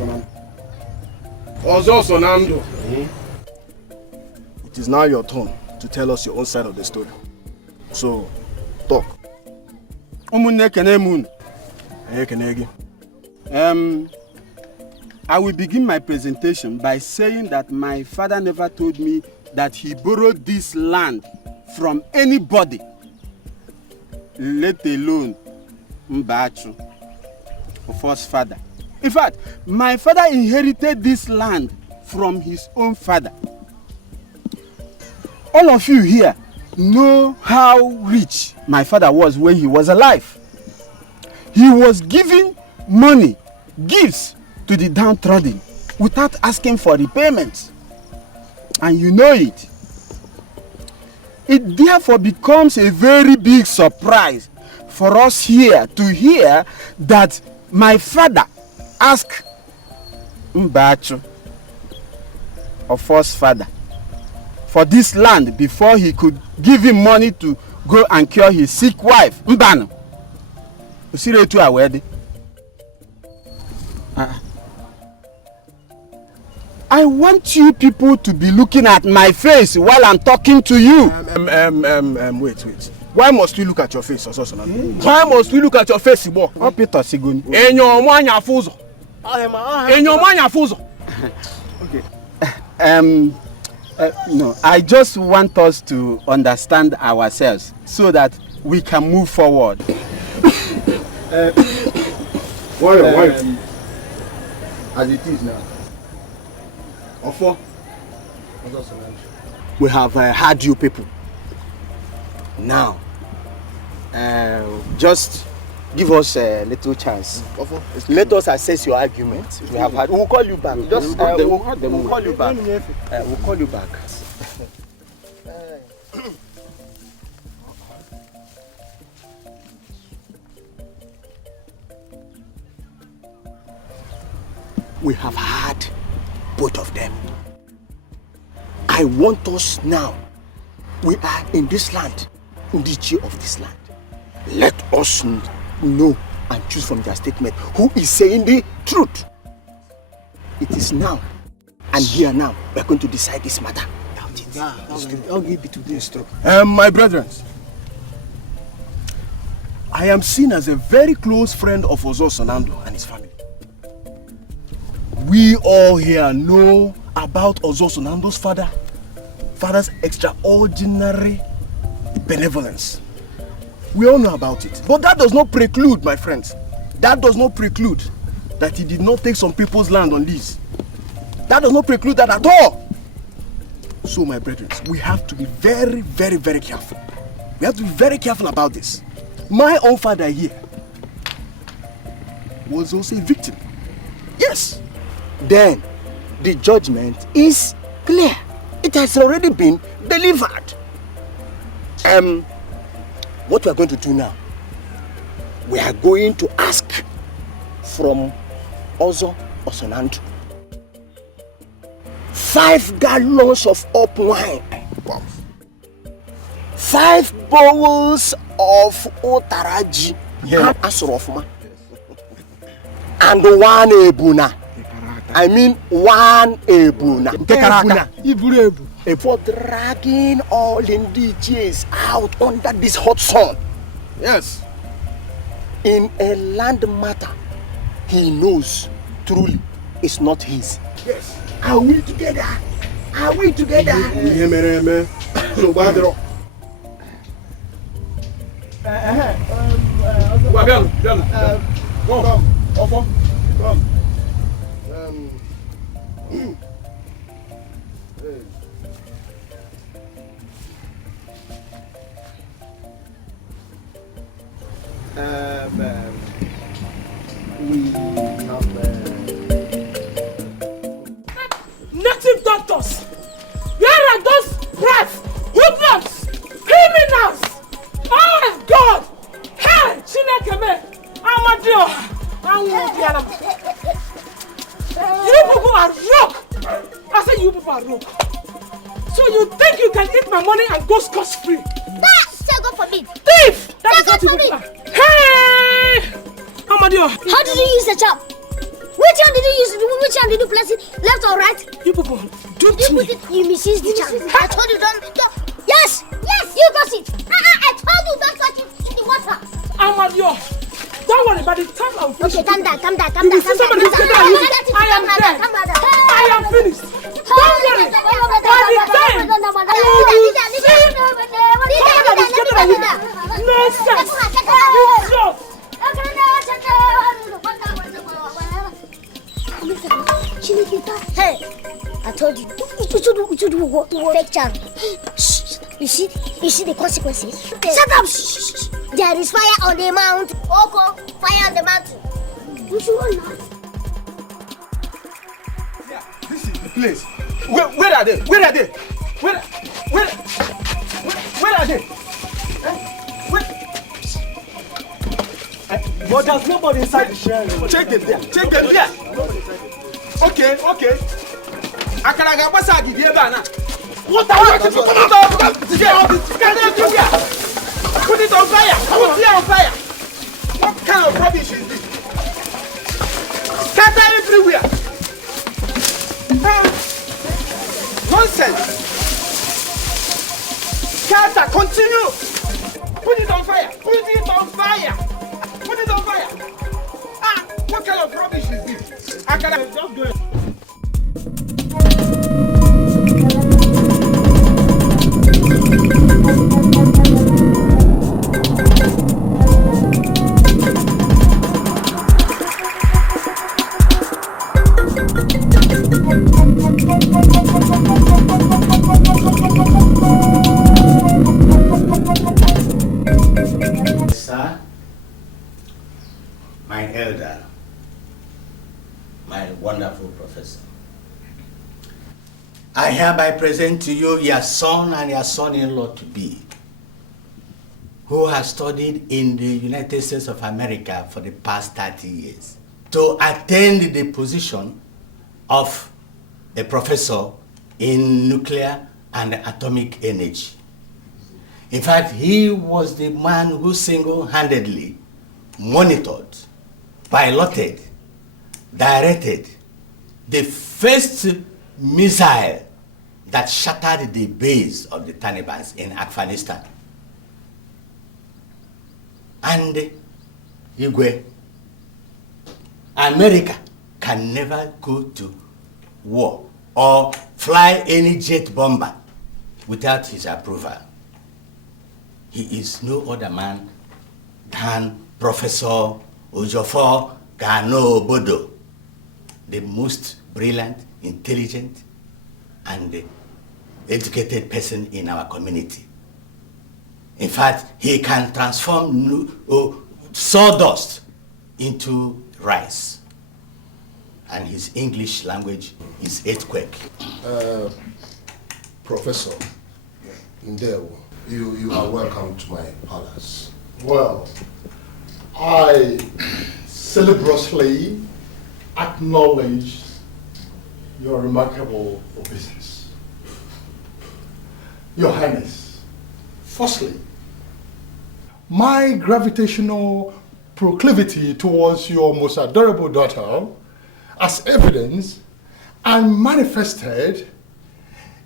Sonando. It is now your turn to tell us your own side of the story. So, talk. I will begin my presentation by saying that my father never told me that he borrowed this land from anybody, let alone Mbachu, first father. In fact, my father inherited this land from his own father. All of you here know how rich my father was when he was alive. He was giving money, gifts to the downtrodden without asking for repayment. And you know it. It therefore becomes a very big surprise for us here to hear that my father asked Mbachu, or first father, for this land before he could give him money to go and cure his sick wife. Mbano. I want you people to be looking at my face while I'm talking to you. Wait. Why must we look at your face, Ososonando? Why must we look at your face, Ibo? Okay. No, I just want us to understand ourselves so that we can move forward. Why? As it is now. We have heard you people. Now, just give us a little chance. Let us assess your argument. We have had. We'll call you back. Just we'll call you back. We'll call you back. We have had both of them. I want us now. We are in this land, in the chair of this land. Let us know and choose from their statement who is saying the truth. It is now and here now we are going to decide this matter. I'll give it to this talk. My brethren, I am seen as a very close friend of Ososonando and his family. We all here know about Ososonando's father's extraordinary benevolence. We all know about it. But that does not preclude, my friends, that does not preclude that he did not take some people's land on lease. That does not preclude that at all. So, my brethren, we have to be very, very, very careful. We have to be very careful about this. My own father here was also a victim. Yes. Then the judgment is clear. It has already been delivered. What we are going to do now, we are going to ask from Osonando 5 gallons of up wine, 5 bowls of otaraji, and 1 ebuna. I mean 1 ebuna. For dragging all in DJs out under this hot sun. Yes. In a land matter, he knows truly it's not his. Yes. Are we together? Are we together? Native doctors! Where are those brats, hoodlums, criminals? Oh God! Hey, Chinekeme! Amadio! You people are rogue! I said you people are rogue. So you think you can eat my money and go scot-free? Say God forbid! Thief! That is what you people are. Hey! Amadio! How did you use the chop? Which one did you use? Which one did you place it? Left or right? You people, duped me. You misused the chop. I told you don't. Yes! Yes! You got it! I told you don't touch it to the water. Amadio! Don't worry, by the time I'm finished. Okay, calm down. I am finished. Don't worry. By the time nonsense. Hey, I told you. You should go fake charm. You see the consequences. Shut up. There is fire on the mount. Oko, fire on the mountain. You should not. Yeah, this is the place. Where are they? Where are they? Where are they? But there's nobody inside the shell. Check them there. Check them there. Okay. Akaraga, what's up? What are you doing? Put it on fire. Put it on fire. What kind of rubbish is this? scatter everywhere. Nonsense. Scatter, continue. Put it on fire. Put it on fire. Put it on fire. What kind of rubbish is this? I can just do it. Sir, my elder, my wonderful professor, I hereby present to you your son and your son-in-law to be, who has studied in the United States of America for the past 30 years, to attain the position of a professor in nuclear and atomic energy. In fact, he was the man who single-handedly monitored, piloted, directed the first missile that shattered the base of the Taliban in Afghanistan. And Igwe, America can never go to war or fly any jet bomber without his approval. He is no other man than Professor Ojofo Gano Bodo, the most brilliant, intelligent, and educated person in our community. In fact, he can transform sawdust into rice. And his English language is earthquake. Professor Ndewo, you are welcome to my palace. Well, I celebriously acknowledge your remarkable obeisance. Your Highness, firstly, my gravitational proclivity towards your most adorable daughter, as evidence and manifested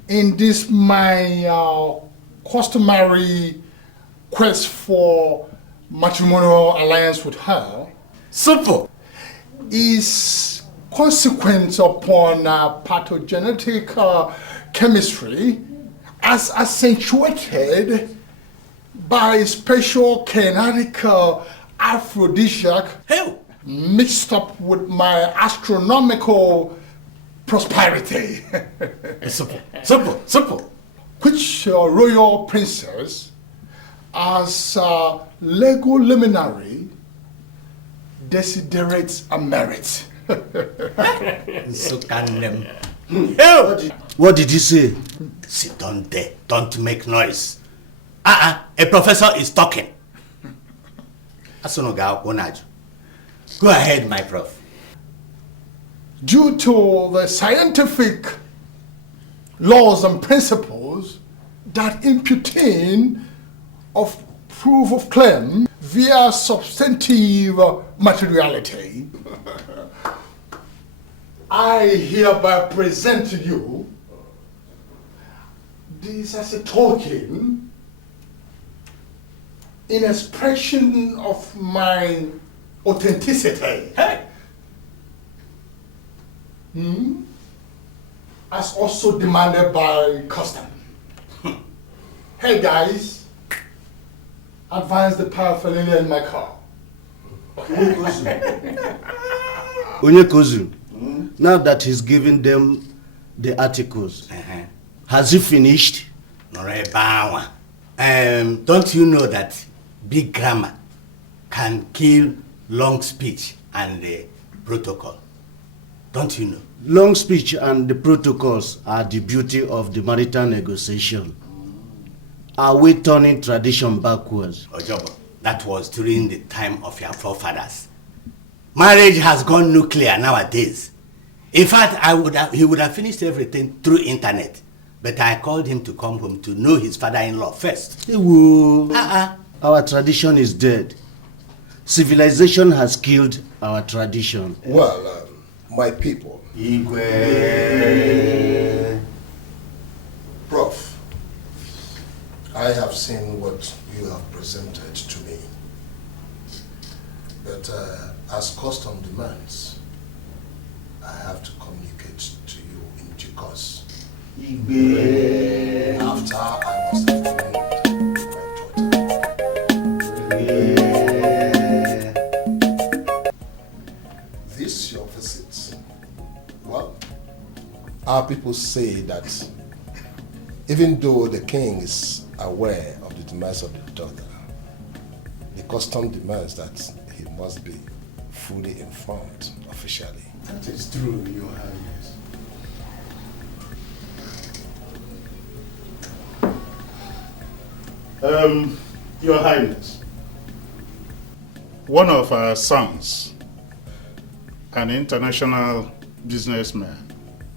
in this my customary quest for matrimonial alliance with her, simple, is consequent upon pathogenetic chemistry as accentuated by special kinetic aphrodisiac mixed up with my astronomical prosperity. Simple. Which royal princess, as Lego luminary, desiderates a merit. So can them. What did you say? Sit down there. Don't make noise. A professor is talking. Go ahead, my prof. Due to the scientific laws and principles that impugn of proof of claim via substantive materiality, I hereby present to you this as a token in expression of my authenticity. As also demanded by custom. Hey guys, advance the paraphernalia in my car. Onyekozu, now that he's giving them the articles, has he finished? Don't you know that big grammar can kill long speech and the protocol? Don't you know? Long speech and the protocols are the beauty of the marital negotiation. Are we turning tradition backwards? Ojobo, that was during the time of your forefathers. Marriage has gone nuclear nowadays. In fact, he would have finished everything through internet. But I called him to come home to know his father-in-law first. Our tradition is dead. Civilization has killed our tradition. Well, my people. Igwe. Prof, I have seen what you have presented to me. But as custom demands, I have to communicate to you in due course. Igwe. After I must have finished my daughter. This your visit. Well, our people say that even though the king is aware of the demise of the daughter, the custom demands that he must be fully informed officially. That is true, Your Highness. Your Highness, one of our sons, an international businessman,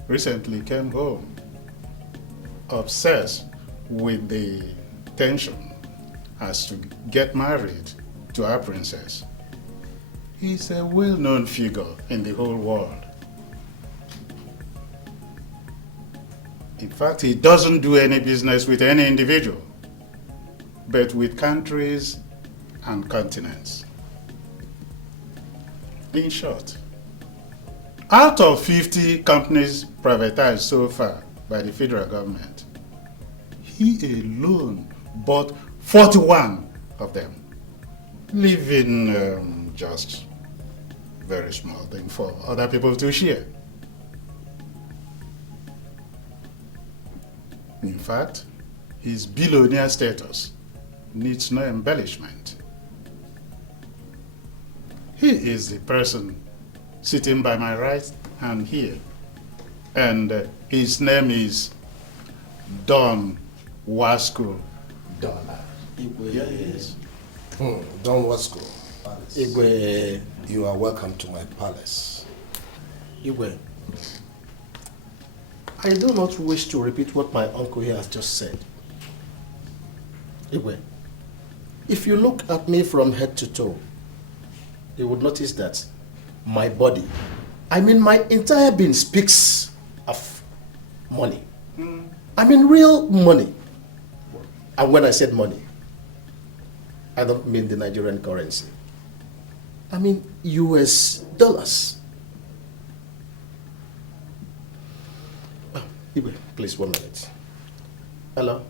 recently came home obsessed with the tension as to get married to our princess. He's a well-known figure in the whole world. In fact, he doesn't do any business with any individual, but with countries and continents. In short, out of 50 companies privatized so far by the federal government, he alone bought 41 of them, leaving just very small thing for other people to share. In fact, his billionaire status needs no embellishment. He is the person sitting by my right hand here, and his name is Don Wasco Dollar. Yes. Don Wasco. Igwe, you are welcome to my palace. Igwe, I do not wish to repeat what my uncle here has just said. Igwe, if you look at me from head to toe, you would notice that my body, I mean my entire being, speaks of money. I mean real money. And when I said money, I don't mean the Nigerian currency. I mean US dollars. Igwe, please, 1 minute. Hello?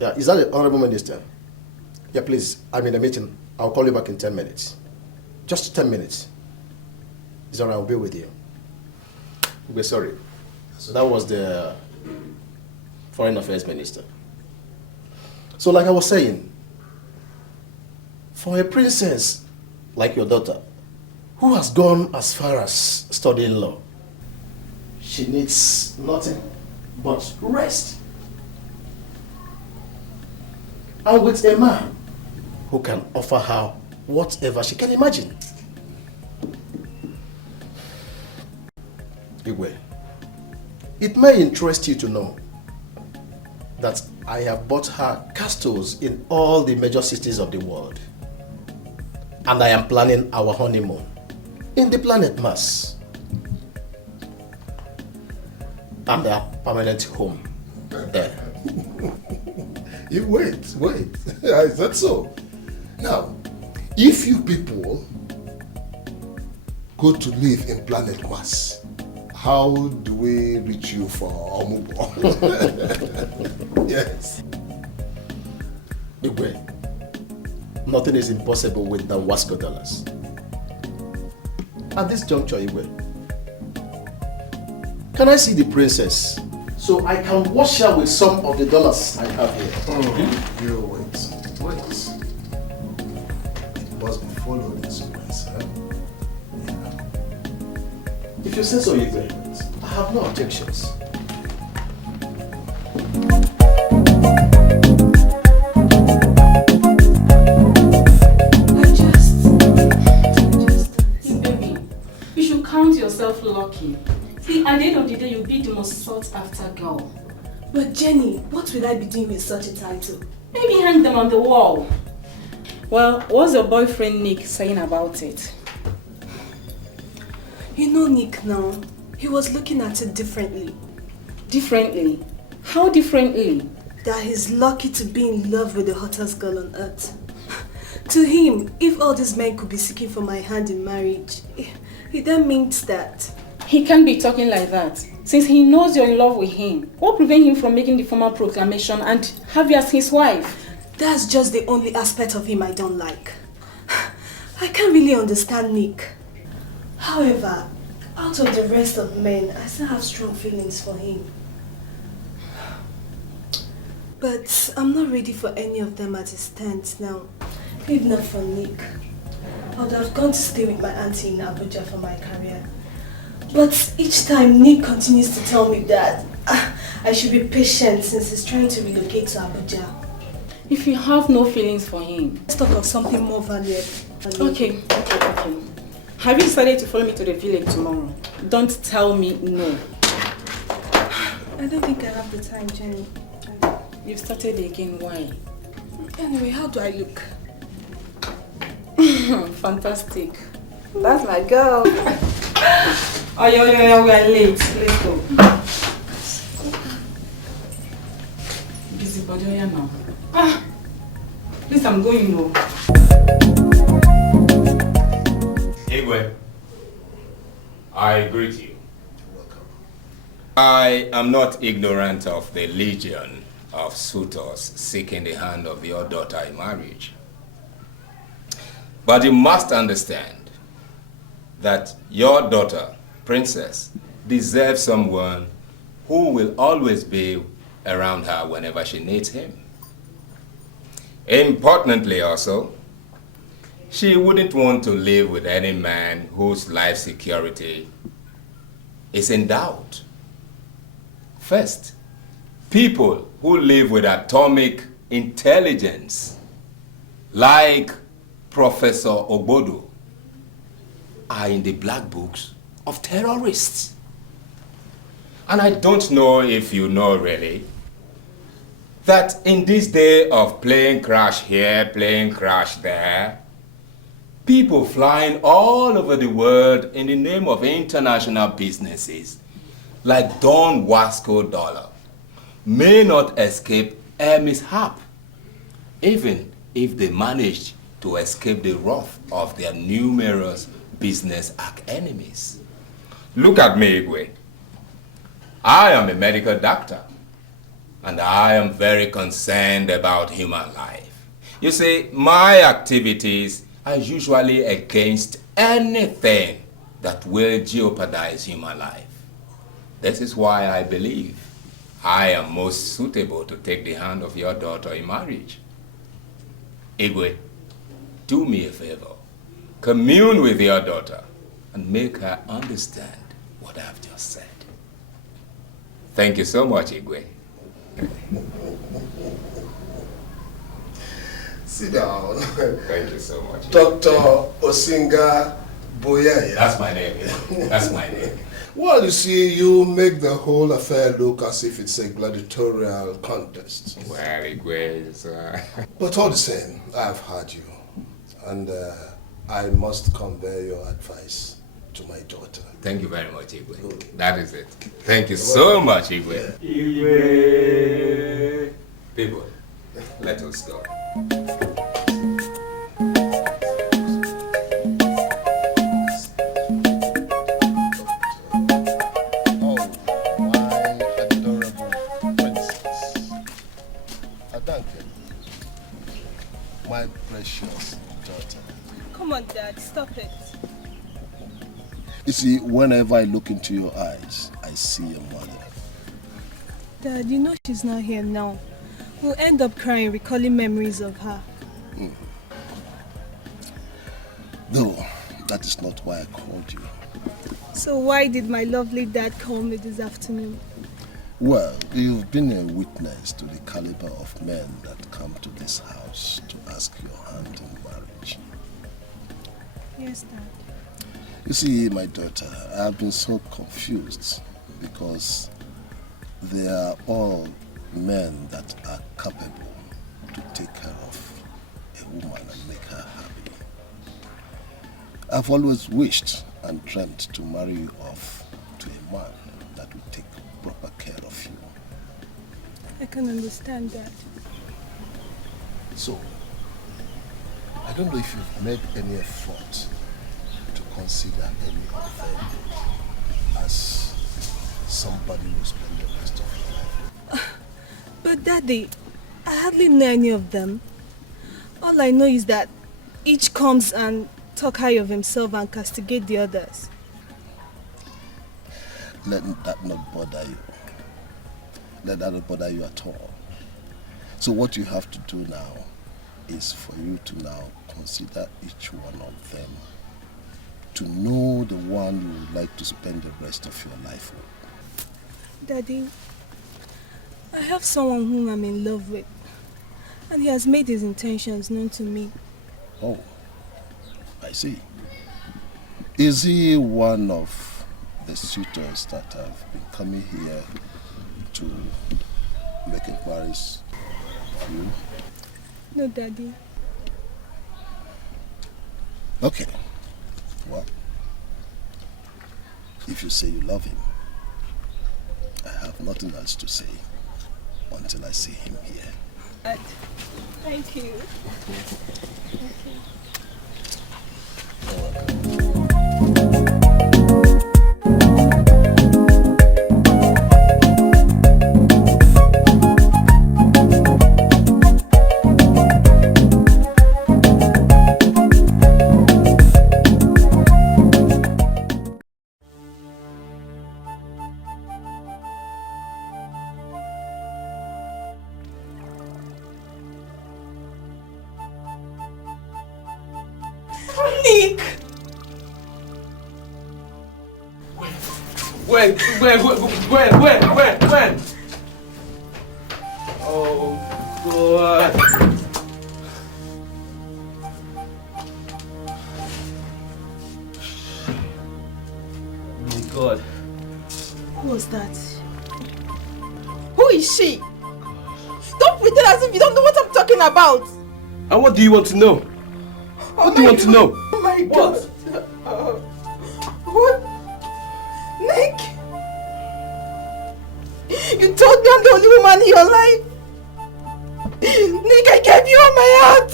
Yeah, is that the Honorable Minister? Yeah, please, I'm in a meeting. I'll call you back in 10 minutes. Just 10 minutes. Is all right, I'll be with you. Igwe, sorry. So that was the Foreign Affairs Minister. So like I was saying, for a princess like your daughter, who has gone as far as studying law, she needs nothing but rest. And with a man who can offer her whatever she can imagine. Igwe, it may interest you to know that I have bought her castles in all the major cities of the world. And I am planning our honeymoon in the planet Mars. And our permanent home there. You wait. Is that so? Now, if you people go to live in planet Mars, how do we reach you for Omubo? Yes. Igwe, nothing is impossible with the Wasco dollars. At this juncture, Igwe, can I see the princess so I can wash her with some of the dollars I have here? You wait. It must be followed in sequence, huh? If you say so, Igwe, I have no objections. Baby, you should count yourself lucky. See, at the end of the day, you'll be the most sought after girl. But Jenny, what will I be doing with such a title? Maybe hang them on the wall. Well, what's your boyfriend Nick saying about it? You know Nick now. He was looking at it differently. Differently? How differently? That he's lucky to be in love with the hottest girl on earth. To him, if all these men could be seeking for my hand in marriage, he then means that. He can't be talking like that. Since he knows you're in love with him, what prevents him from making the formal proclamation and have you as his wife? That's just the only aspect of him I don't like. I can't really understand Nick. However, out of the rest of men, I still have strong feelings for him. But I'm not ready for any of them as it stands now. If not for Nick, I would have gone to stay with my auntie in Abuja for my career. But each time Nick continues to tell me that I should be patient since he's trying to relocate to Abuja. If you have no feelings for him, let's talk of something more valuable. Okay. Have you decided to follow me to the village tomorrow? Don't tell me no. I don't think I have the time, Jenny. You've started again, why? Anyway, how do I look? Fantastic. That's my girl. Oh, yeah, we are late. Let's go. Busy body now. At least I'm going now. Igwe, I greet you. I am not ignorant of the legion of suitors seeking the hand of your daughter in marriage. But you must understand that your daughter, Princess, deserves someone who will always be around her whenever she needs him. Importantly also, she wouldn't want to live with any man whose life security is in doubt. First, people who live with atomic intelligence, like Professor Ogbodo, are in the black books of terrorists. And I don't know if you know really, that in this day of playing crash here, playing crash there, people flying all over the world in the name of international businesses, like Don Wasco Dollar, may not escape a mishap, even if they managed to escape the wrath of their numerous business arch-enemies. Look at me, Igwe. I am a medical doctor, and I am very concerned about human life. You see, my activities are usually against anything that will jeopardize human life. This is why I believe I am most suitable to take the hand of your daughter in marriage. Igwe, do me a favor. Commune with your daughter and make her understand what I have just said. Thank you so much, Igwe. Sit down. Thank you so much. Dr. Osinga Boyaya. That's my name. That's my name. Well, you see, you make the whole affair look as if it's a gladiatorial contest. Well, Igwe is... But all the same, I've heard you. And I must convey your advice to my daughter. Thank you very much, Igwe. Good. That is it. Thank you so much, Igwe. Igwe. People, let us go. My precious daughter. Come on, Dad, stop it. You see, whenever I look into your eyes, I see your mother. Dad, you know she's not here now. We'll end up crying, recalling memories of her. No, that is not why I called you. So why did my lovely dad call me this afternoon? Well, you've been a witness to the caliber of men that come to this house to ask your hand in marriage. Yes, Dad. You see, my daughter, I have been so confused because they are all men that are capable to take care of a woman and make her happy. I've always wished and dreamt to marry you off to a man that will take proper care of you. I can understand that. So, I don't know if you've made any effort to consider any of them as somebody who will spend the rest of your life. But Daddy, I hardly know any of them. All I know is that each comes and talk high of himself and castigate the others. Let that not bother you. Let that not bother you at all. So what you have to do now is for you to now consider each one of them to know the one you would like to spend the rest of your life with. Daddy, I have someone whom I'm in love with, and he has made his intentions known to me. Oh, I see. Is he one of the suitors that have been coming here to make inquiries for you? No, Daddy. Okay. Well, if you say you love him, I have nothing else to say until I see him here. Thank you. Nick! When? Oh, God. Oh, God. Who was that? Who is she? Don't pretend as if you don't know what I'm talking about. And what do you want to know? What do you want to know? Oh my God. What? Nick? You told me I'm the only woman in your life. Nick, I gave you all my heart.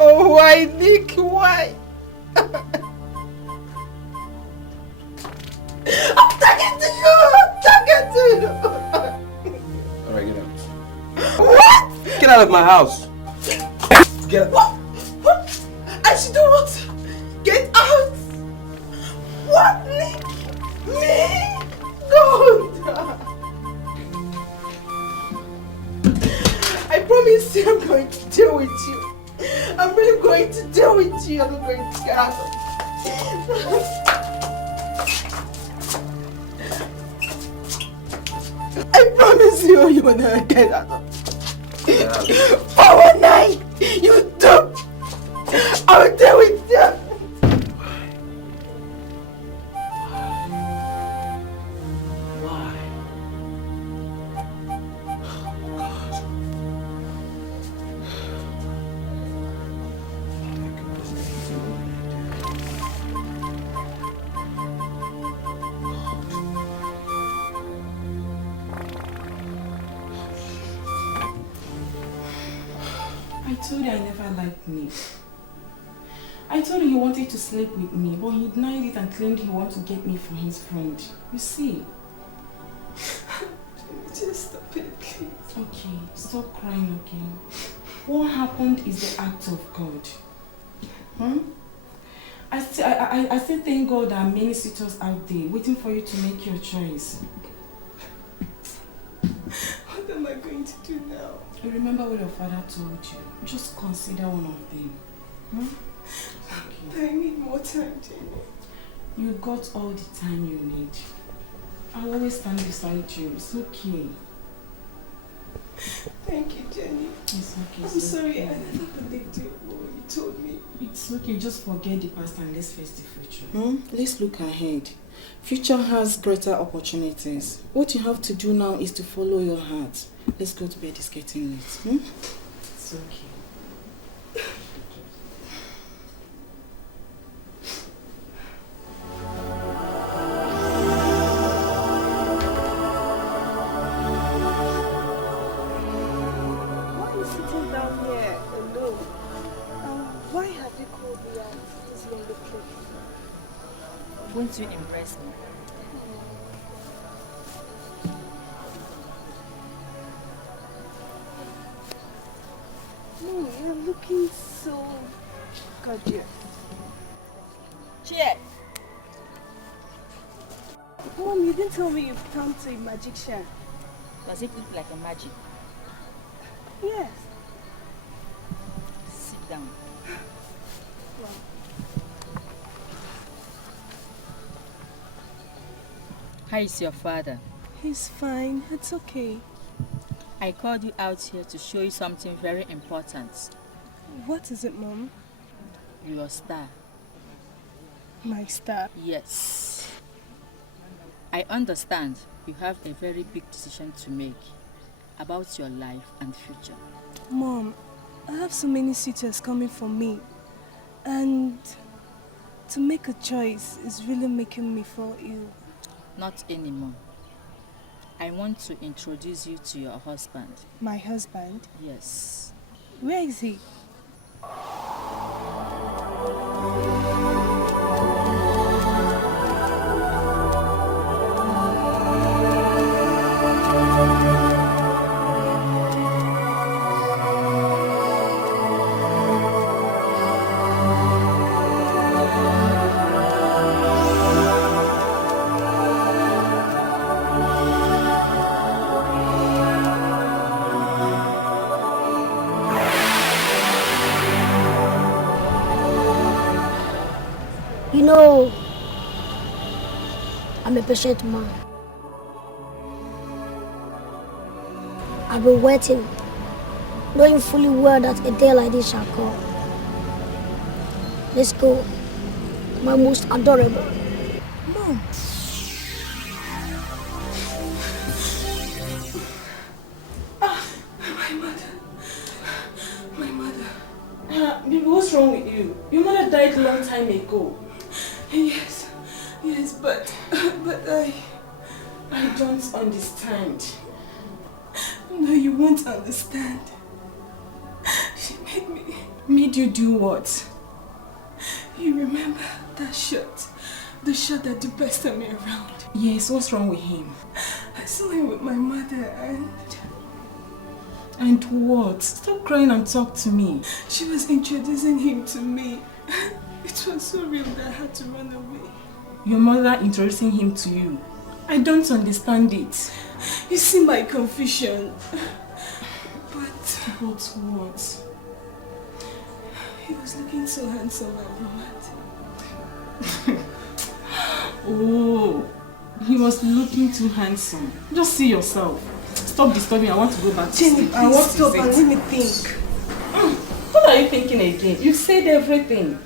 Oh, why, Nick? Why? I'm talking to you. I'm talking to you. Alright, get out. What? Get out of my house. Get out. What? I should do what? Get out. What, Nick? Me? God. I promise you I'm going to deal with you. I'm really going to deal with you. I'm not going to get out of I promise you will never get out of For one night, you do. I will deal with you. I told you I never liked Nick. I told him he wanted to sleep with me, but he denied it and claimed he wanted to get me for his friend. You see? Just stop it, please. Okay, stop crying again. What happened is the act of God. I still thank God there are many suitors out there waiting for you to make your choice. What am I going to do now? You remember what your father told you. Just consider one of them. Okay. I need more time, Jenny. You got all the time you need. I'll always stand beside you. It's okay. Thank you, Jenny. It's okay. I'm sorry, I never believed you when you told me. It's okay. Just forget the past and let's face the future. Let's look ahead. Future has greater opportunities. What you have to do now is to follow your heart. Let's go to bed. It's getting late. It's okay. Don't you impress me? Mom, you're looking so gorgeous. Cheers! Mom, you didn't tell me you've turned to a magician. Does it look like a magic? Yes. Sit down. Wow. How is your father? He's fine. It's okay. I called you out here to show you something very important. What is it, Mom? Your star. My star? Yes. I understand you have a very big decision to make about your life and future. Mom, I have so many suitors coming for me. And to make a choice is really making me fall ill. Not anymore. I want to introduce you to your husband. My husband? Yes. Where is he? You know, I'm a patient man. I've been waiting, knowing fully well that a day like this shall come. Let's go, my most adorable. Mom. My mother. Baby, what's wrong with you? Your mother died a long time ago. Yes, but I don't understand. No, you won't understand. She made me. Made you do what? You remember that shot? The shot that bested me around. Yes, what's wrong with him? I saw him with my mother and... And what? Stop crying and talk to me. She was introducing him to me. It was so real that I had to run away. Your mother introducing him to you? I don't understand it. You see my confusion. But what? He was looking so handsome and romantic. Oh, he was looking too handsome. Just see yourself. Stop disturbing. I want to go back to sleep. I want to stop and let me think. What are you thinking again? You've said everything.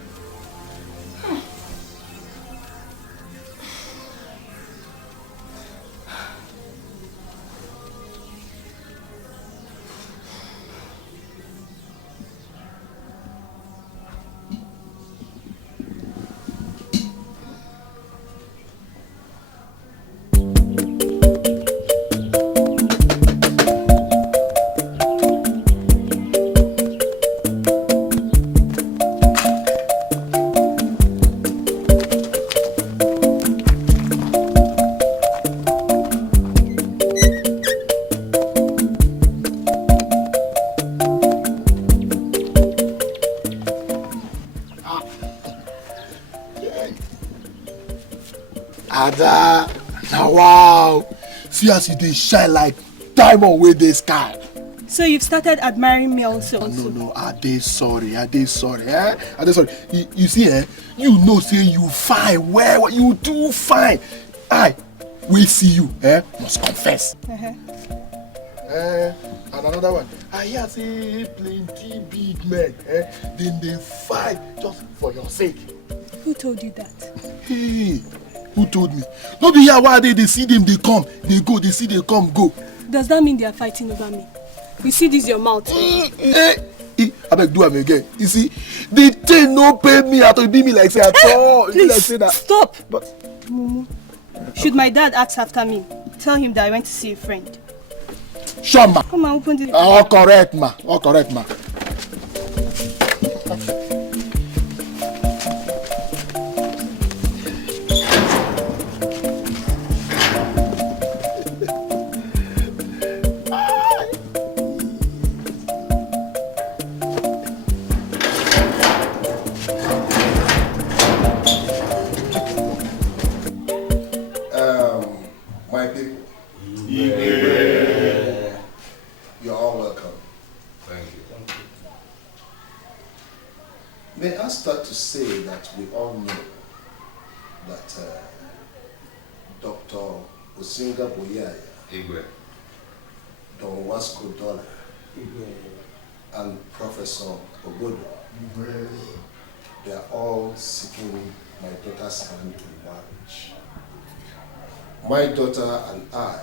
Ada, now wow, see as you dey shine like diamond wey dey sky. So you've started admiring me also? Oh, no, I dey sorry, I dey sorry. You see, you know say you fine, well, you do fine. I will see you, must confess. And another one, I hear say plenty big men, then they fight just for your sake. Who told you that? Hey, who told me? No be here why they see them, they come, they go, they see they come, go. Does that mean they are fighting over me? You see this your mouth? I beg do am again. You see, the thing no pay me at all, be me like say at all. Please, like say that. Stop! But Mumu, should my dad ask after me, tell him that I went to see a friend. Sure, ma. Come on, open the... All correct, ma. All correct, ma. that we all know that Dr. Osinga Boyaya, Don Wasco Dollar, and Professor Obodo, they are all seeking my daughter's hand in marriage. My daughter and I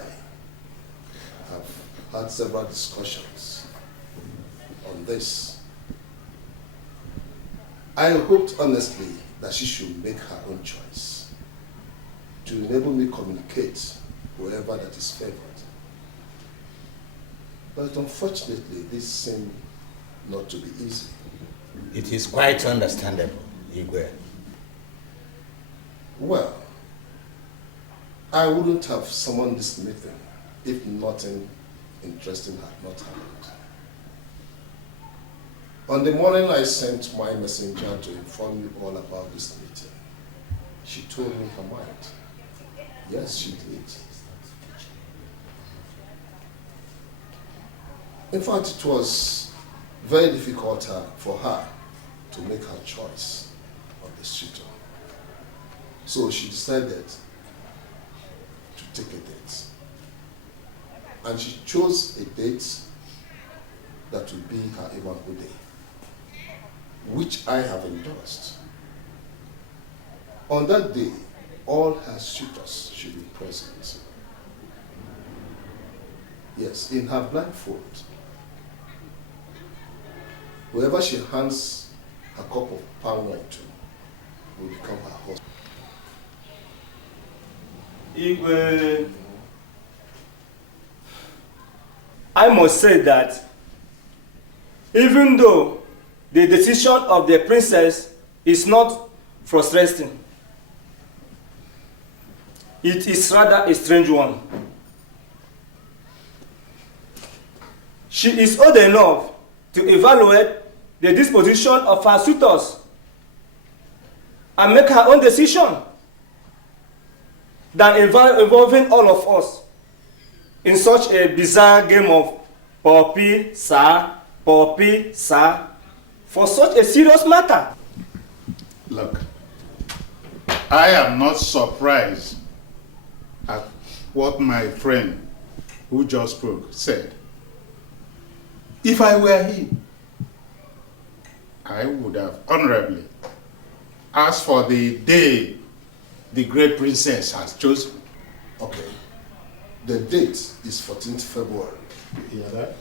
have had several discussions on this. I hoped honestly that she should make her own choice to enable me communicate whoever that is favored. But unfortunately, this seemed not to be easy. It is quite understandable, Igwe. Well, I wouldn't have summoned this meeting if nothing interesting had not happened. On the morning I sent my messenger to inform you all about this meeting, she told me her mind. Yes, she did. In fact, it was very difficult for her to make her choice of the suitor. So she decided to take a date. And she chose a date that would be her Iwangu day, which I have endorsed. On that day, all her suitors should be present. Yes, in her blindfold. Whoever she hands a cup of palm wine to will become her husband. Igwe, I must say that even though the decision of the princess is not frustrating, it is rather a strange one. She is old enough to evaluate the disposition of her suitors and make her own decision than involving all of us in such a bizarre game of Poppy, sir, for such a serious matter. Look, I am not surprised at what my friend who just spoke said. If I were him, I would have honorably asked for the day the great princess has chosen. Okay. The date is 14th February. You hear that?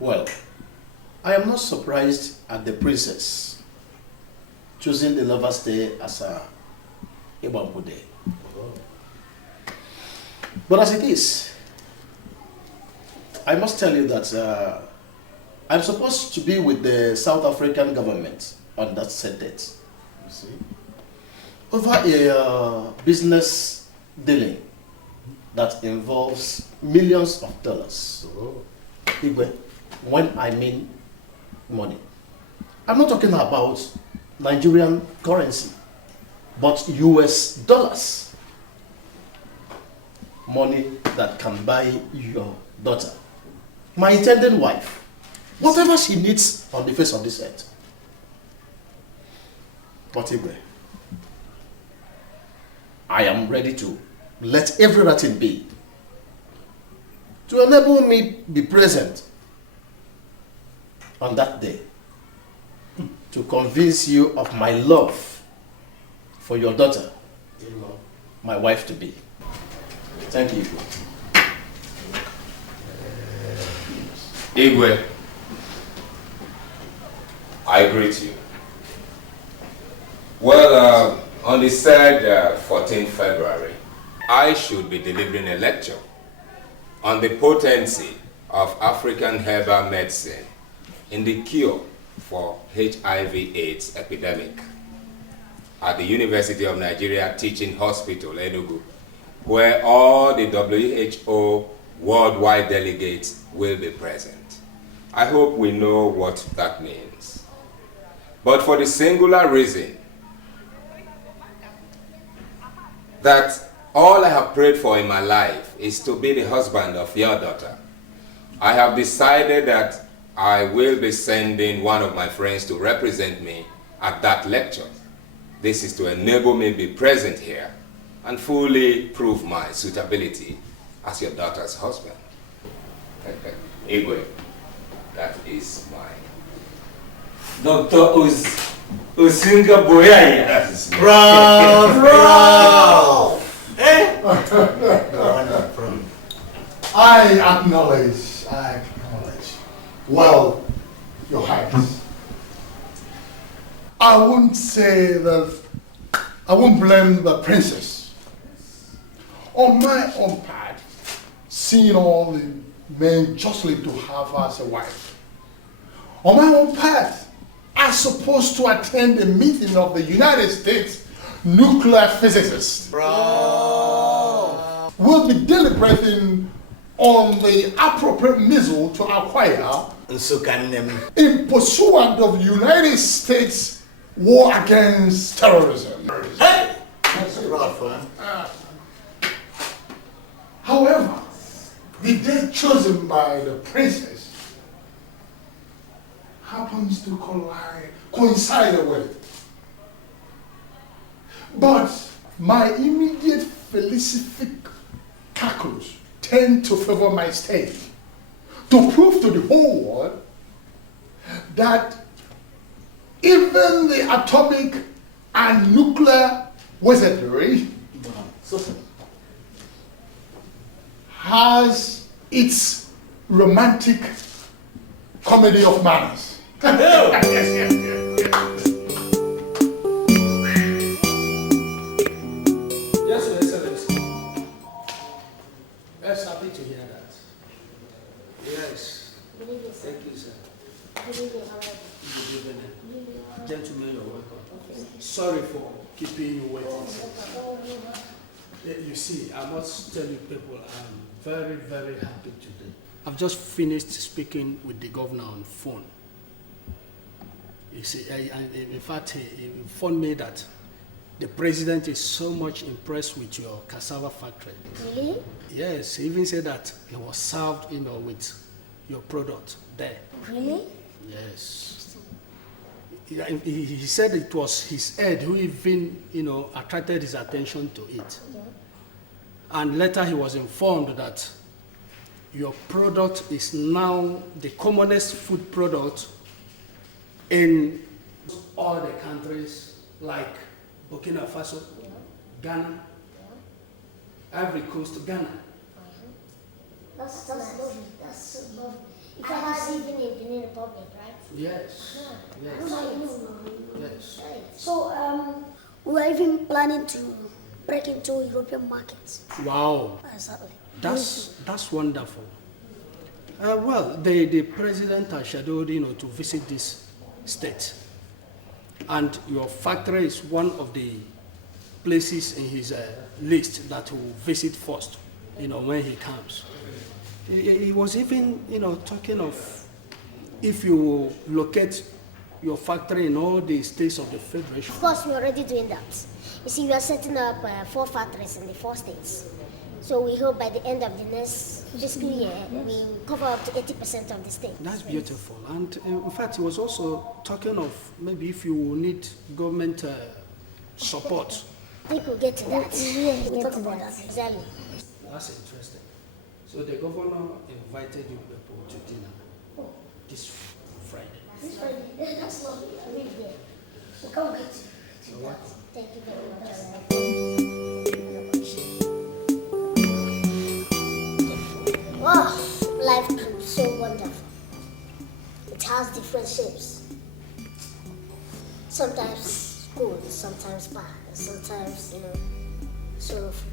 Well, I am not surprised at the princess choosing the Lover's Day as a Ibambu Day. But as it is, I must tell you that I'm supposed to be with the South African government on that set date. You see? Over a business dealing that involves millions of dollars. When I mean money, I'm not talking about Nigerian currency, but US dollars. Money that can buy your daughter, my intended wife, whatever she needs on the face of this earth. But Igwe, I am ready to let everything be to enable me be present on that day to convince you of my love for your daughter, my wife to be. Thank you. Igwe, I greet you. Well, on the said 14th February, I should be delivering a lecture on the potency of African herbal medicine in the cure for HIV/AIDS epidemic at the University of Nigeria Teaching Hospital, Enugu, where all the WHO worldwide delegates will be present. I hope we know what that means. But for the singular reason that All I have prayed for in my life is to be the husband of your daughter. I have decided that I will be sending one of my friends to represent me at that lecture. This is to enable me to be present here and fully prove my suitability as your daughter's husband. Igwe, that is mine. Dr. Osinga Boyaya. Bravo! I acknowledge. Well, Your Highness, I won't say that, I won't blame the princess. On my own part, seeing all the men justly to have her as a wife. On my own part, I'm supposed to attend a meeting of the United States nuclear physicists. We'll be deliberating on the appropriate missile to acquire in pursuant of the United States war against terrorism. Hey! However, the date chosen by the princess happens to coincide with it. But my immediate felicific calculus tend to favor my state to prove to the whole world that even the atomic and nuclear wizardry has its romantic comedy of manners. Yes. Yes, Your Excellency. Yes, happy to hear that. Yes. Thank you, sir. Good evening. Gentlemen, you're welcome. Sorry for keeping you waiting. You see, I must tell you people, I'm very, very happy today. I've just finished speaking with the governor on phone. You see, in fact, he informed me that the president is so much impressed with your cassava factory. Really? Yes, he even said that he was served, with your product there. Really? Yes. He said it was his head who even, attracted his attention to it. Yeah. And later he was informed that your product is now the commonest food product in all the countries like Burkina Faso, Ghana, Ivory Coast, Ghana. That's lovely. That's so lovely. If I had even in Benin Republic, right? Yes. Yes. Yes. So, we are even planning to break into European markets. Wow. Exactly. That's wonderful. Well, the president has scheduled, to visit this state, and your factory is one of the places in his list that he will visit first, when he comes. He was even, talking of if you will locate your factory in all the states of the Federation. Of course, we're already doing that. You see, we are setting up 4 factories in the 4 states. So we hope by the end of the next fiscal year, we cover up to 80% of the state. That's beautiful. And in fact, he was also talking of maybe if you will need government support. I think we'll get to that. We'll talk about that. Exactly. That's interesting. So the governor invited you people to dinner this Friday. This Friday? That's lovely. I'll be there. We'll come get you. You're welcome. Thank you very much. Wow, life proved so wonderful. It has different shapes. Sometimes good, sometimes bad, and sometimes, sorrowful.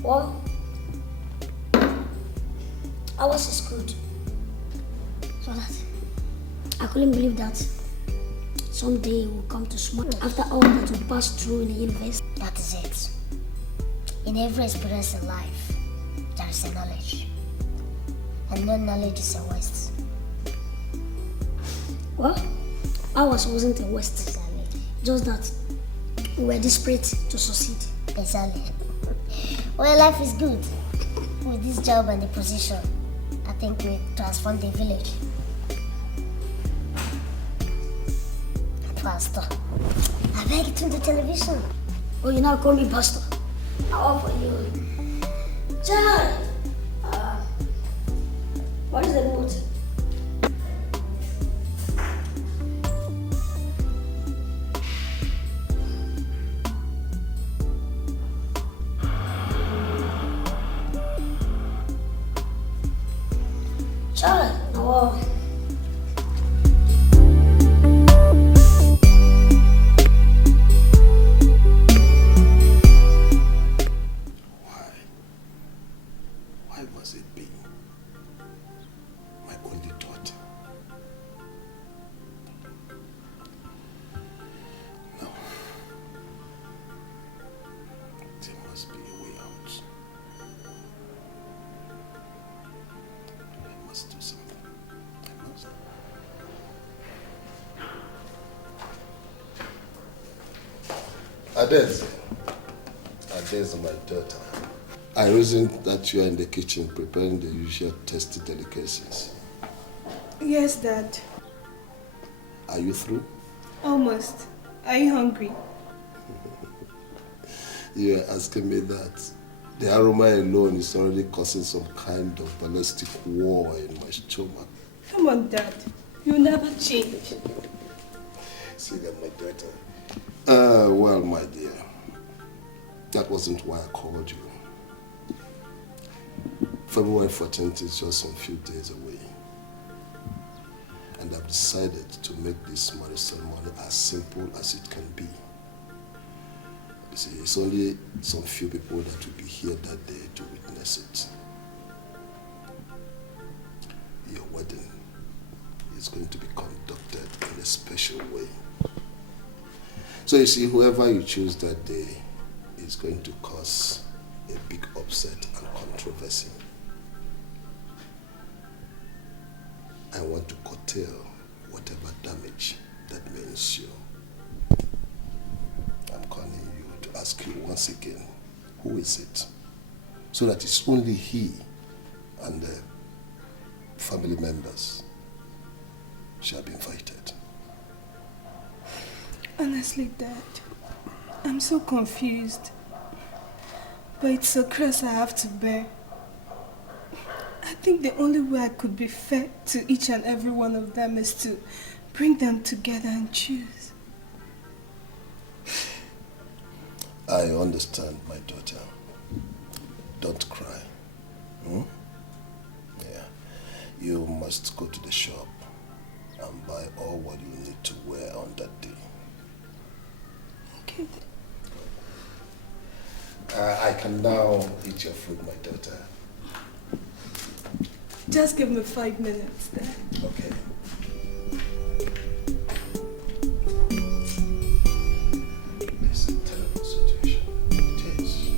Well, ours is good. So that I couldn't believe that someday we'll come to smart after all that we passed through in the universe. That is it. In every experience in life, there is a knowledge. And no knowledge is a waste. Well, ours wasn't a waste. Just that we were desperate to succeed. Exactly. Well, life is good. With this job and the position, I think we transformed the village. Pastor, I beg you to the television. Oh, you now call me pastor. How for you? John! What is the note? John! Oh. Why was it being my only daughter? No. There must be a way out. I must do something. I must. Adeze, my daughter. I reasoned that you are in the kitchen preparing the usual tasty delicacies. Yes, Dad. Are you through? Almost. Are you hungry? You are asking me that. The aroma alone is already causing some kind of ballistic war in my stomach. Come on, Dad. You'll never change. See that, my daughter? Well, my dear, that wasn't why I called you. February 14th is just some few days away. And I've decided to make this marriage ceremony as simple as it can be. You see, it's only some few people that will be here that day to witness it. Your wedding is going to be conducted in a special way. So you see, whoever you choose that day is going to cause a big upset and controversy. I want to curtail whatever damage that may ensue. I'm calling you to ask you once again, who is it? So that it's only he and the family members shall be invited. Honestly, Dad, I'm so confused. But it's a curse I have to bear. I think the only way I could be fair to each and every one of them is to bring them together and choose. I understand, my daughter. Don't cry. Yeah. You must go to the shop and buy all what you need to wear on that day. Okay. I can now eat your food, my daughter. Just give me 5 minutes, Dad. Okay. It's a terrible situation. It is.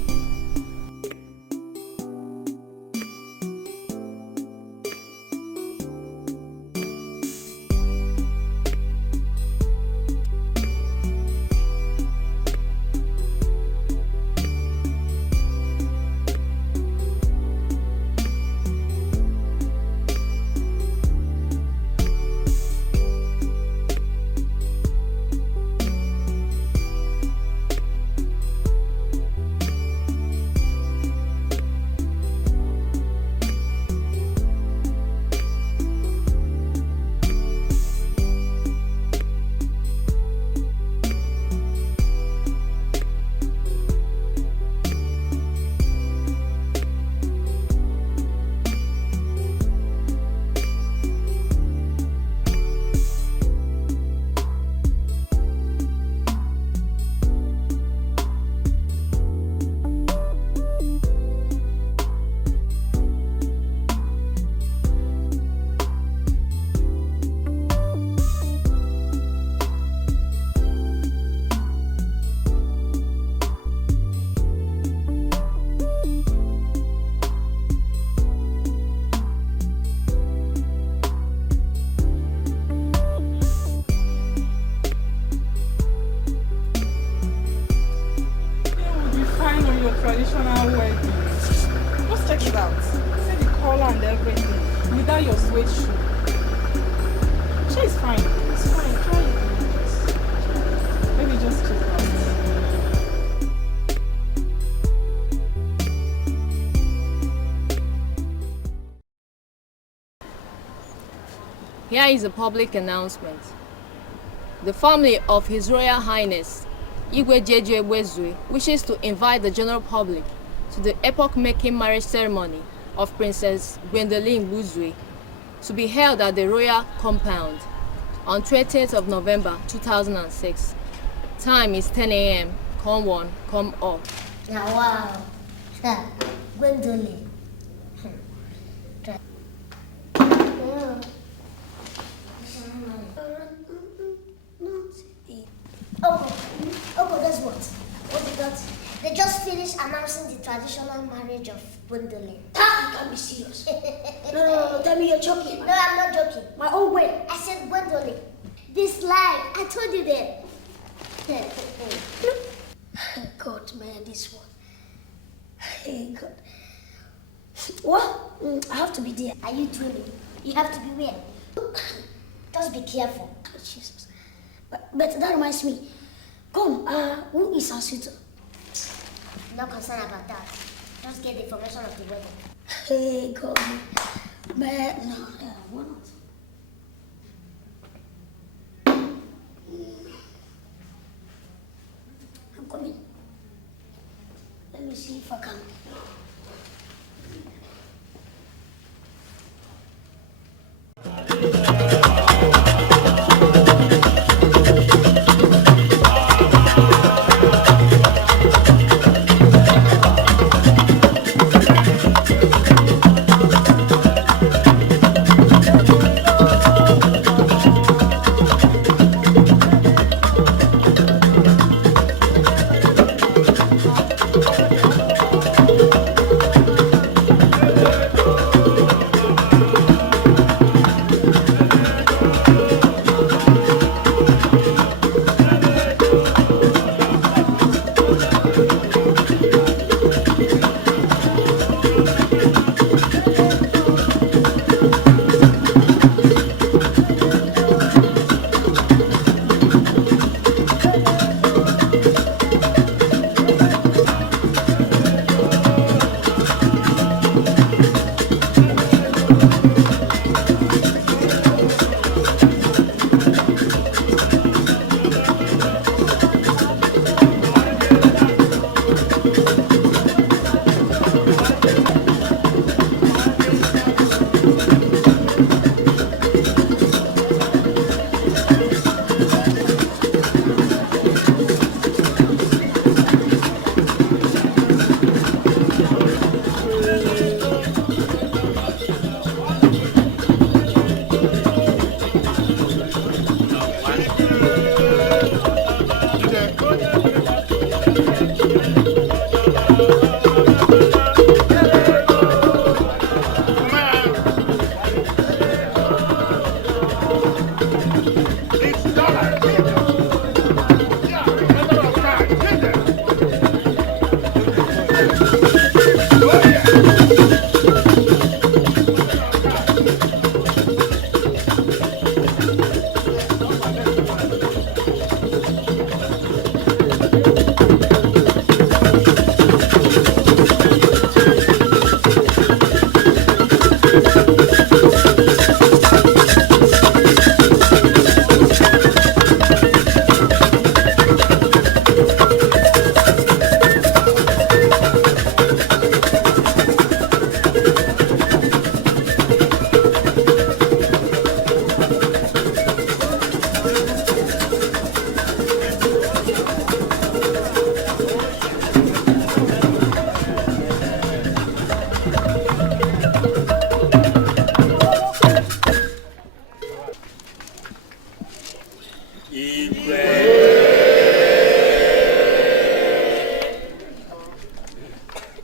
everything without your sweet shoe. She's fine. It's fine. Try it. Maybe just check out. Here is a public announcement. The family of His Royal Highness Igwe Jeje Wezue wishes to invite the general public to the epoch-making marriage ceremony of Princess Gwendolyn Wuzue to be held at the Royal Compound on 20th of November 2006. Time is 10 a.m. Come one, come all. Now, wow. Gwendolyn. Oh, guess what? What is that? They just finished announcing the traditional marriage of Gwendolyn. You can't be serious. No, tell me you're joking. No, I'm not joking. My own way. I said Gwendolyn. This lie, I told you that. God, man, this one. Hey, God. What? I have to be there. Are you dreaming? You have to be where? Just be careful. Oh, Jesus. But that reminds me. Come, who is our suitor? Not concerned about that. Just get the information of the wedding. Hey, God. But no, why not? I'm coming. Let me see if I can.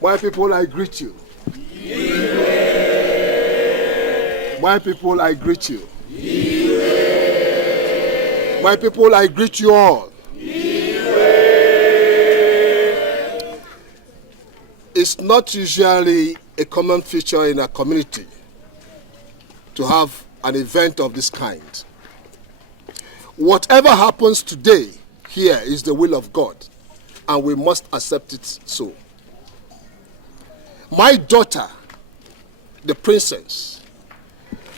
My people, I greet you. My people, I greet you. My people, I greet you all. It's not usually a common feature in a community to have an event of this kind. Whatever happens today here is the will of God, and we must accept it so. My daughter, the princess,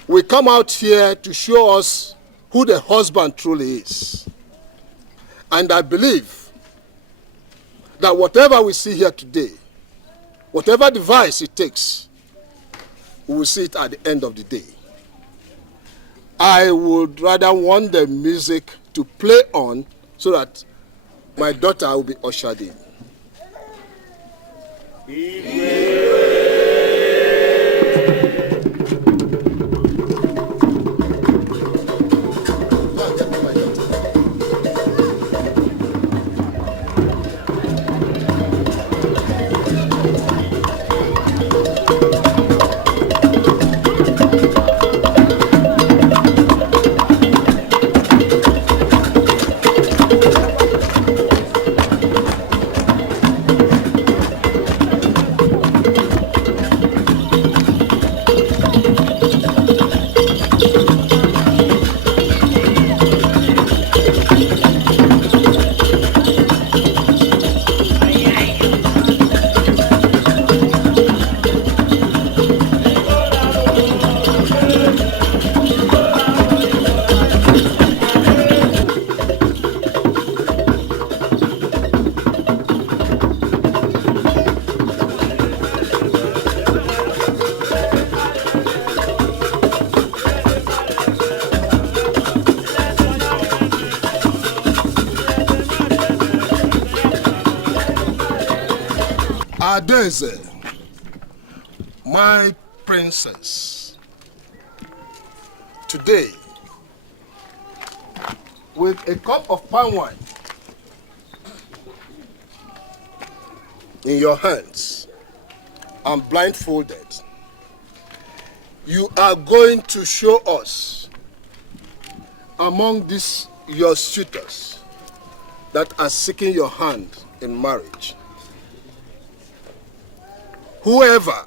will come out here to show us who the husband truly is. And I believe that whatever we see here today, whatever device it takes, we will see it at the end of the day. I would rather want the music to play on so that my daughter will be ushered in. Adeze, my princess, today, with a cup of palm wine in your hands and blindfolded, you are going to show us among these your suitors that are seeking your hand in marriage. Whoever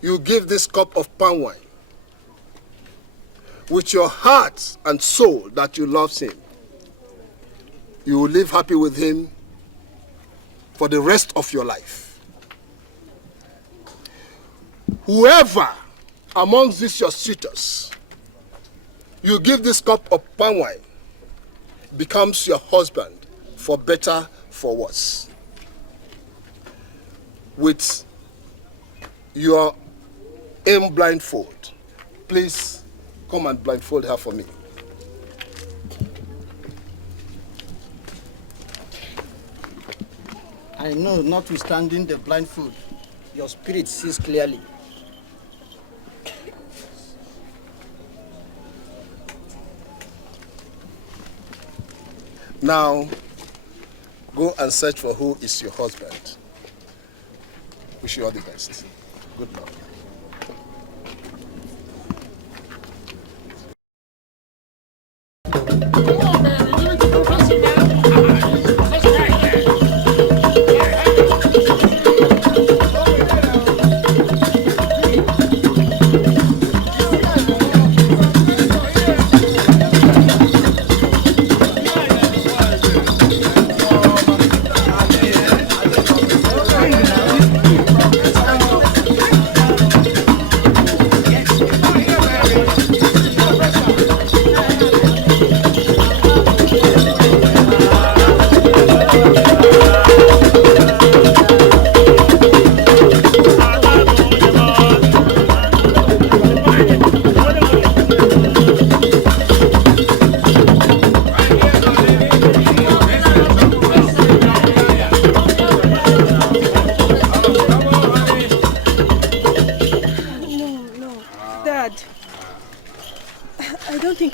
you give this cup of palm wine, with your heart and soul that you love him, you will live happy with him for the rest of your life. Whoever amongst these your suitors you give this cup of palm wine becomes your husband for better, for worse. With your aim blindfold, please come and blindfold her for me. I know, notwithstanding the blindfold, your spirit sees clearly. Now, go and search for who is your husband. Wish you all the best. Good luck.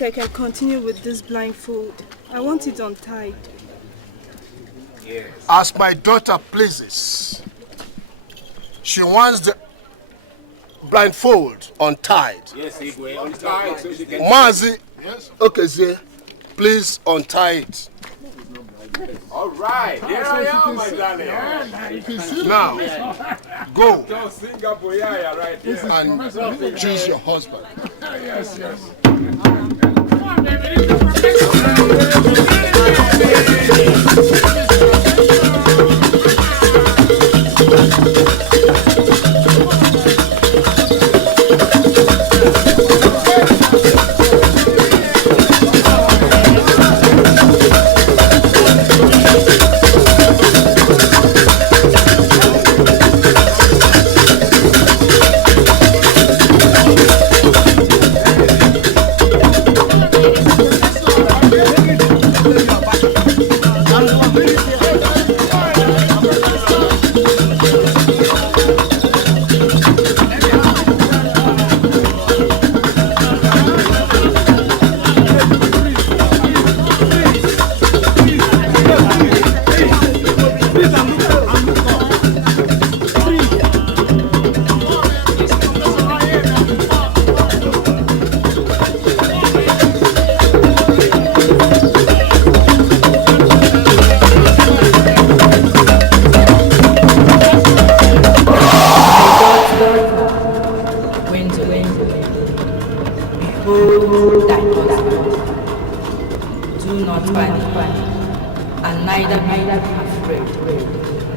I can continue with this blindfold. I want it untied. Yes. As my daughter pleases, she wants the blindfold untied. Yes, Igwe, untied so she can... Mazi, yes. Okay, Zé, please untie it. All right, here I am, my darling. Now, go. Just Singapore, yeah, right here. And choose your husband. Yes, yes.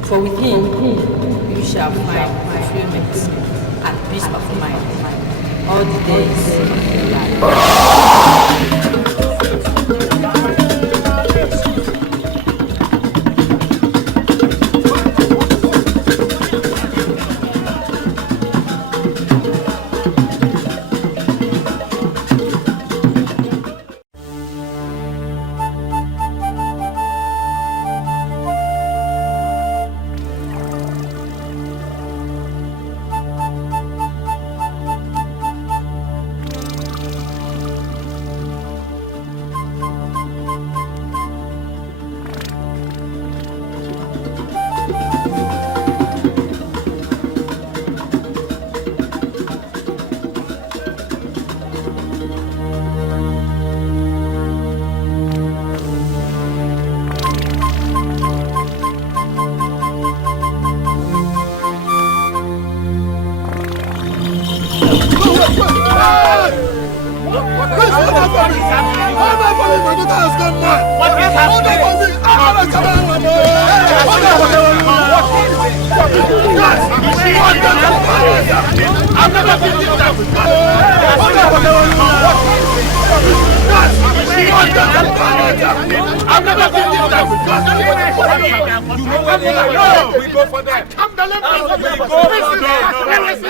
For with him you shall find fulfillment and peace of mind all the days of your life.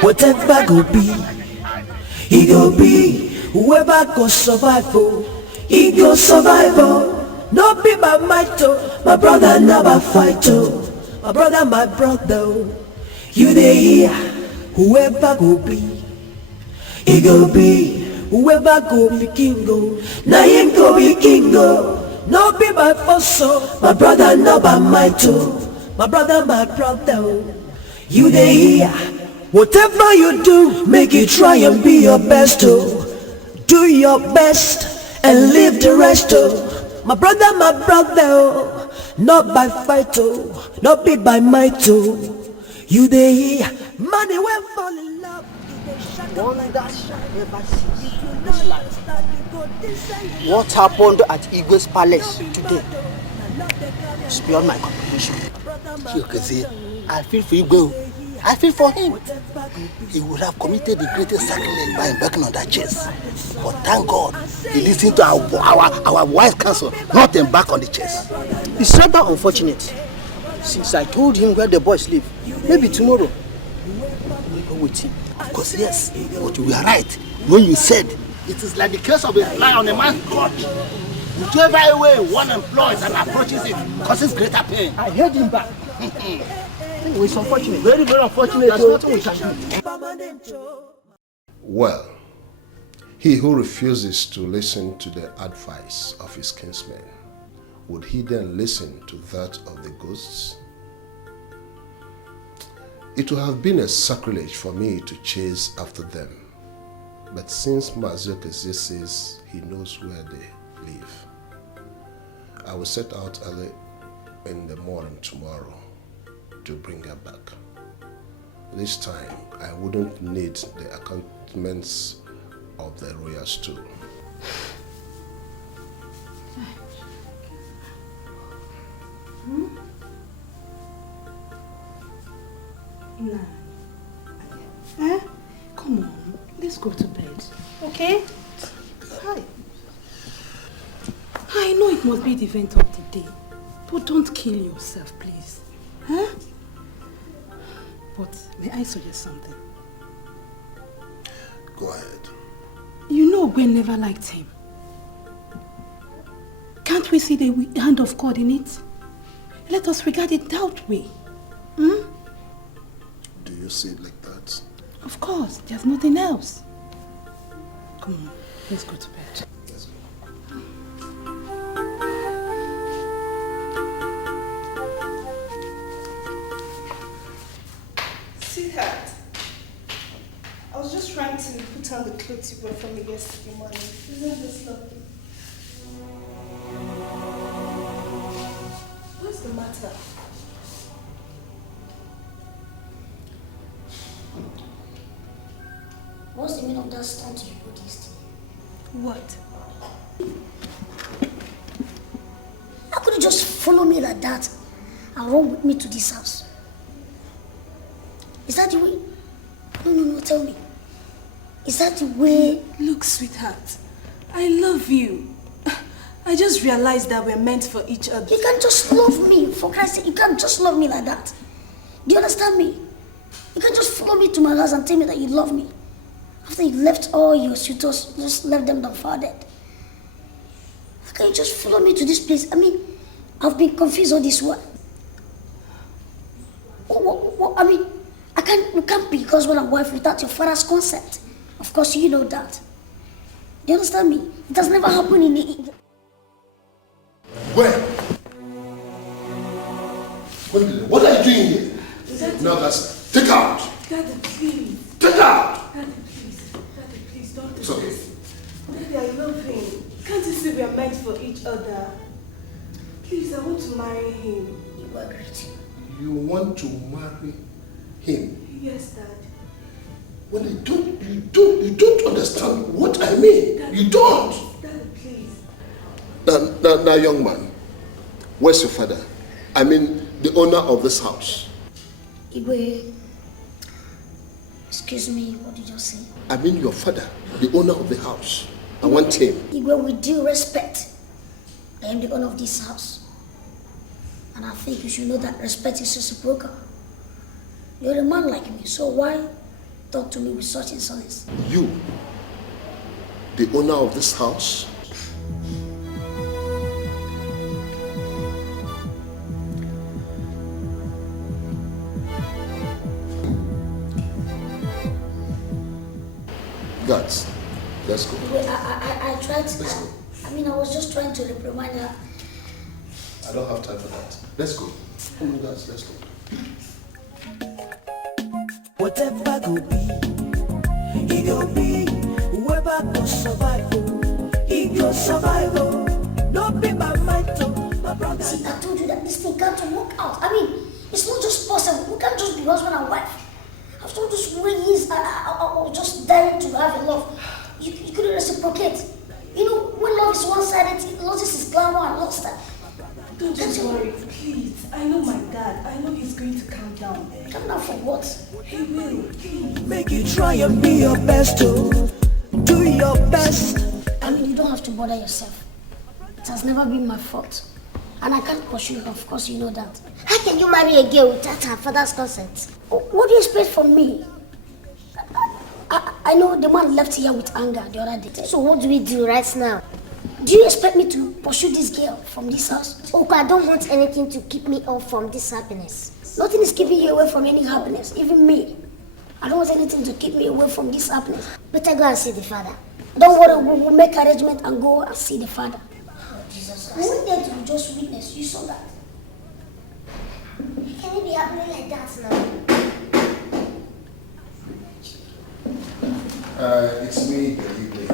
Whatever go be, he go be. Whoever go survive, he go survive. No be my might, my brother never fight. My brother, you dey hear. Whoever go be, he go be. Whoever go be king, na him go be king. No be my force, my brother never might. My brother, you dey hear. Whatever you do, make you try and be your best. Do your best and leave the rest. My brother, not by fight, not be by might. You dey hear. Money will fall in love. What happened at Igwe's palace today is beyond my comprehension. I feel for Igwe. I feel for him. He would have committed the greatest sacrilege by embarking on that chase. But thank God, he listened to our wise counsel, not embark on the chase. It's rather unfortunate, since I told him where the boys live. Maybe tomorrow, we'll go with him. Of course, yes, but you were right when you said it is like the case of a fly on a man's crotch. Whichever way one employs and approaches it causes greater pain. I heard him back. Anyway, it's unfortunate. Very, very unfortunate. There's nothing we can do. Well, he who refuses to listen to the advice of his kinsmen, would he then listen to that of the ghosts? It would have been a sacrilege for me to chase after them. But since Mazioke says he knows where they live, I will set out early in the morning tomorrow to bring her back. This time, I wouldn't need the accompaniments of the royal stool. Nah. Eh? Come on, let's go to bed, okay? Hi. I know it must be the event of the day, but don't kill yourself, please. Huh? But may I suggest something? Go ahead. You know Gwen never liked him. Can't we see the hand of God in it? Let us regard it that way. Hmm? Do you see it like that? Of course, there's nothing else. Come on, let's go to bed. Let's go. Sweetheart, I was just trying to put on the clothes you brought for me yesterday morning. Isn't this lovely? What's the matter? What's the meaning of that stunt you put yesterday? What? How could you just follow me like that and run with me to this house? Is that the way? No, tell me. Is that the way? Look, sweetheart, I love you. I just realized that we're meant for each other. You can't just love me, for Christ's sake. You can't just love me like that. Do you understand me? You can't just follow me to my house and tell me that you love me. After you left all your suitors, just left them dumbfounded. How can you just follow me to this place? I mean, I've been confused all this while. I mean, you can't be husband and wife without your father's consent. Of course, you know that. Do you understand me? It has never happened in the... Where? What are you doing here? No, guys, take out! Daddy, please. Take out! Daddy, please. Daddy, please, don't do It's okay. this. Daddy, I love him. Can't you see we are meant for each other? Please, I want to marry him. You are great. You want to marry him? Yes, Dad. Well, you don't understand what I mean. Daddy, You don't. Daddy, please. Now, young man, where's your father? I mean, the owner of this house. Igwe, excuse me, what did you say? I mean, your father, the owner of the house. I want him. Igwe, with due respect, I am the owner of this house. And I think you should know that respect is reciprocal. You're a man like me, so why talk to me with such insolence? You, the owner of this house? Guys, let's go. I tried to... I was just trying to reprimand her. I don't have time for that. Let's go. Come on, guys, let's go. Whatever go be, it go be. Whoever go survive, he go survive. Don't be my mind, my brother. See, I told you that this thing can't work out. I mean, it's not just possible. We can't just be husband and wife. After all those ways, I was just dying to have a love. You couldn't reciprocate. You know, when love is one-sided, it loses its glamour and luster. Don't you worry, please. I know my dad. I know he's going to calm down. Calm down for what? He will, please. Make you try and be your best, do your best. I mean, you don't have to bother yourself. It has never been my fault. And I can't pursue her, of course you know that. How can you marry a girl without her father's consent? What do you expect from me? I know the man left here with anger the other day. So what do we do right now? Do you expect me to pursue this girl from this house? Okay, I don't want anything to keep me off from this happiness. Nothing is keeping you away from any happiness, even me. I don't want anything to keep me away from this happiness. Better go and see the father. Don't worry, we'll make arrangement and go and see the father. Oh, Jesus I went there to just witness, you saw that. Can it be happening like that now? It's me, Igwe.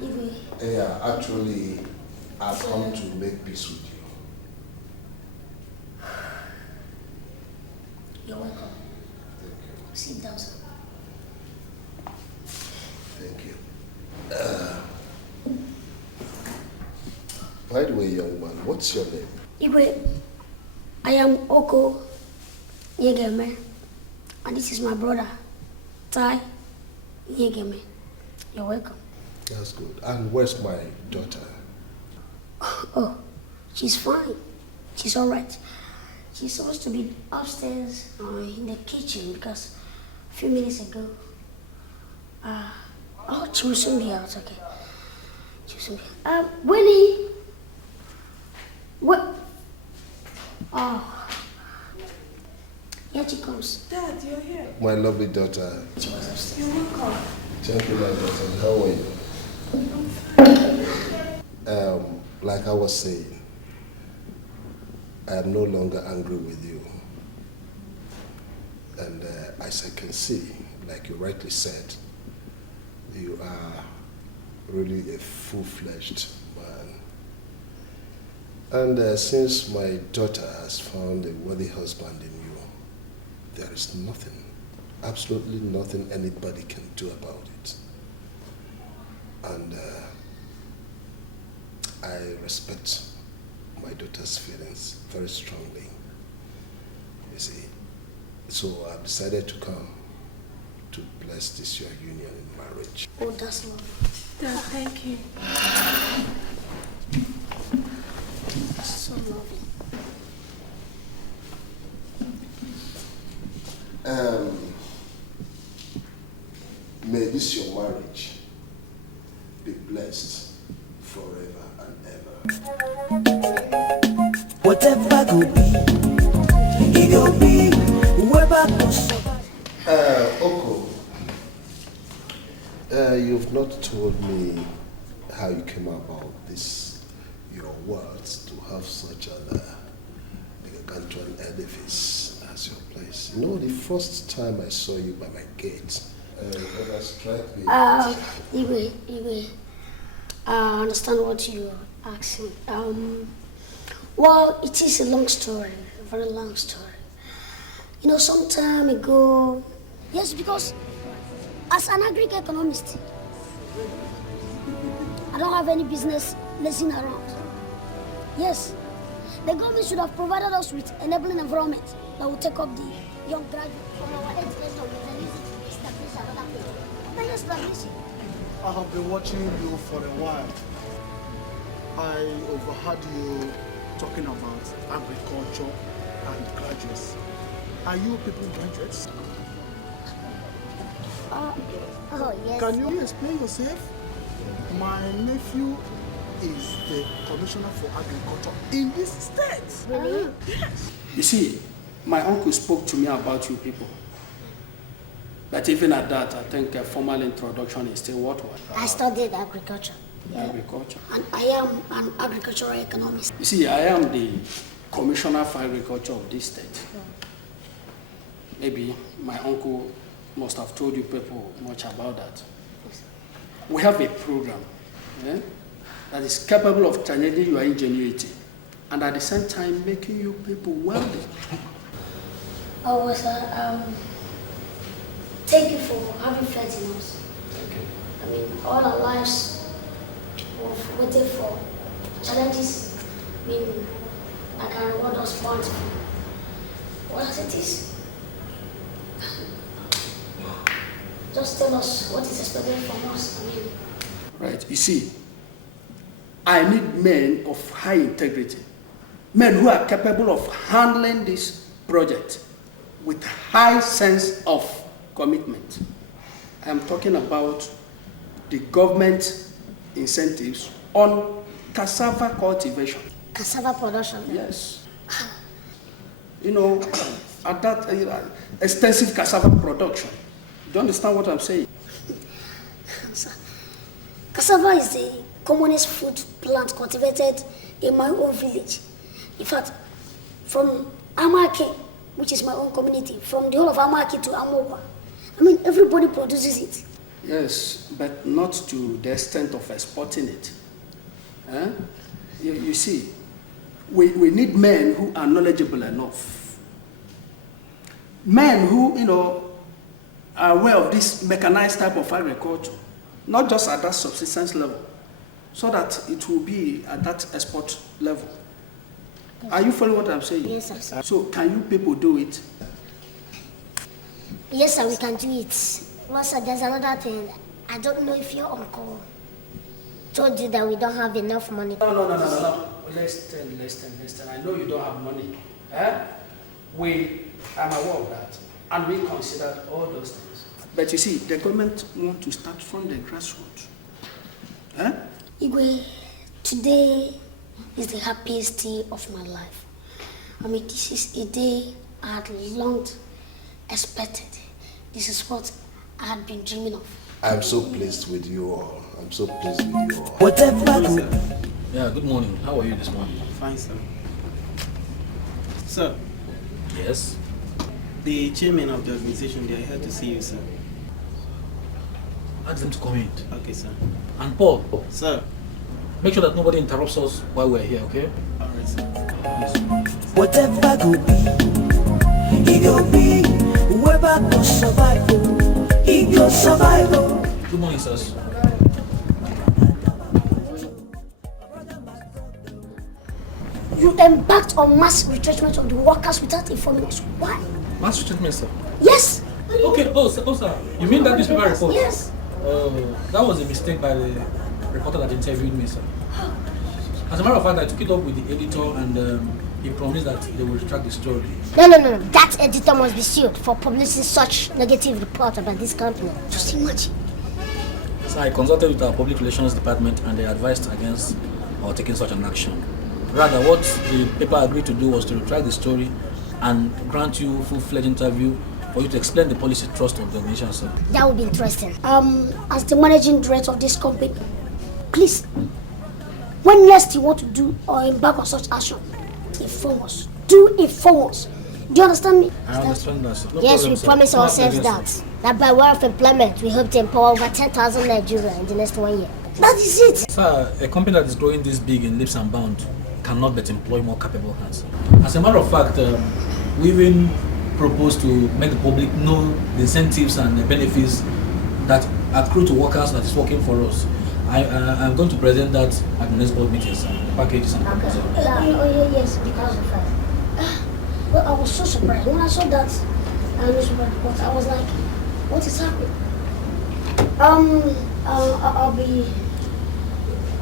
Igwe. Yeah, actually, I've come to make peace with you. Sit down, sir. Thank you. By the way, young man, what's your name? Igwe, I am Oko Yegeme, and this is my brother, Tai Yegeme. You're welcome. That's good. And where's my daughter? Oh, she's fine. She's all right. She's supposed to be upstairs in the kitchen because a few minutes ago, oh, she will soon be out, okay. She will soon be out. Winnie! What? Oh. Here she comes. Dad, you're here. My lovely daughter. She was upstairs. You're welcome. Thank you, my daughter. How are you? Like I was saying, I am no longer angry with you. And as I can see, like you rightly said, you are really a full-fledged man. And since my daughter has found a worthy husband in you, there is nothing, absolutely nothing anybody can do about it. And I respect my daughter's feelings very strongly, you see. So I've decided to come to bless this your union in marriage. Oh, that's lovely. Dad, thank you. That's so lovely. May this your marriage be blessed forever and ever. Whatever go be, it go be. Whoever goes survive. Oko, you've not told me how you came about this, your words, to have such an gargantuan edifice as your place. You know, the first time I saw you by my gate, that struck me. Igwe, I understand what you're asking. Well, it is a long story, a very long story. You know, some time ago, yes, because as an agri-economist, I don't have any business messing around. Yes, the government should have provided us with enabling environment that will take up the young graduates from our education and use it to establish another place. Then you establish it. I have been watching you for a while. I overheard you talking about agriculture and graduates. Are you people graduates? Oh, yes. Can you explain yourself? My nephew is the commissioner for agriculture in this state. Really? Yes. You see, my uncle spoke to me about you people. But even at that, I think a formal introduction is still worthwhile. I studied agriculture. Yeah. Agriculture. And I am an agricultural economist. You see, I am the commissioner for agriculture of this state. Yeah. Maybe my uncle must have told you people much about that. Yes. We have a program that is capable of challenging your ingenuity and at the same time making you people wealthy. Oh, sir, thank you for having faith in us. Thank you. I mean, all our lives we've waited for challenges. I mean, I can reward us bountifully. What as it is? Just tell us what is expected from us. I mean, right, you see, I need men of high integrity, men who are capable of handling this project with high sense of commitment. I am talking about the government incentives on cassava cultivation. Cassava production? Yes. You know, at that extensive cassava production. Do you understand what I'm saying? Cassava is the commonest food plant cultivated in my own village. In fact, from Amake, which is my own community, from the whole of Amake to Amokwa, I mean, everybody produces it. Yes, but not to the extent of exporting it. You see, we need men who are knowledgeable enough. Men who, are aware of this mechanized type of agriculture, not just at that subsistence level, so that it will be at that export level. Yes. Are you following what I'm saying? Yes, sir. So can you people do it? Yes, sir, we can do it. Well, sir, there's another thing. I don't know if your uncle told you that we don't have enough money. No. Listen. I know you don't have money. I'm aware of that. And we considered all those things. But you see, the government want to start from the grassroots. Igwe, today is the happiest day of my life. I mean, this is a day I had long expected. This is what I had been dreaming of. I'm so pleased with you all. Yeah, good morning. How are you this morning? Fine, sir. Sir. Yes? The chairman of the organization, they are here to see you, sir. Ask them to come in. Okay, sir. And Paul. Sir. Make sure that nobody interrupts us while we're here, okay? Alright, sir. Whatever go be, it go be. Whoever go survive, he go survive. Good morning, sirs. You embarked on mass retrenchment of the workers without informing us. Why? Mass retrenchment, sir? Yes. Okay, sir. You mean that newspaper report? Yes. That was a mistake by the reporter that interviewed me, sir. As a matter of fact, I took it up with the editor and he promised that they will retract the story. No. That editor must be sued for publishing such negative report about this company. Just imagine. So I consulted with our public relations department and they advised against our taking such an action. Rather, what the paper agreed to do was to retract the story and grant you full-fledged interview for you to explain the policy thrust of the organization, sir. That would be interesting. As the managing director of this company, please, when next you want to do or embark on such action, inform us. Do inform us. Do you understand me? I understand that, sir. No Yes, problem, we sir. promise No ourselves problem, that by way of employment, we hope to empower over 10,000 Nigerians in the next 1 year. That is it. Sir, a company that is growing this big in leaps and bounds cannot but employ more capable hands. As a matter of fact, we even propose to make the public know the incentives and the benefits that accrue to workers that is working for us. I'm going to present that at the next board meeting, sir. The packages and proposal. Yes, because of that. Well, I was so surprised when I saw that newspaper report. I was like, what is happening?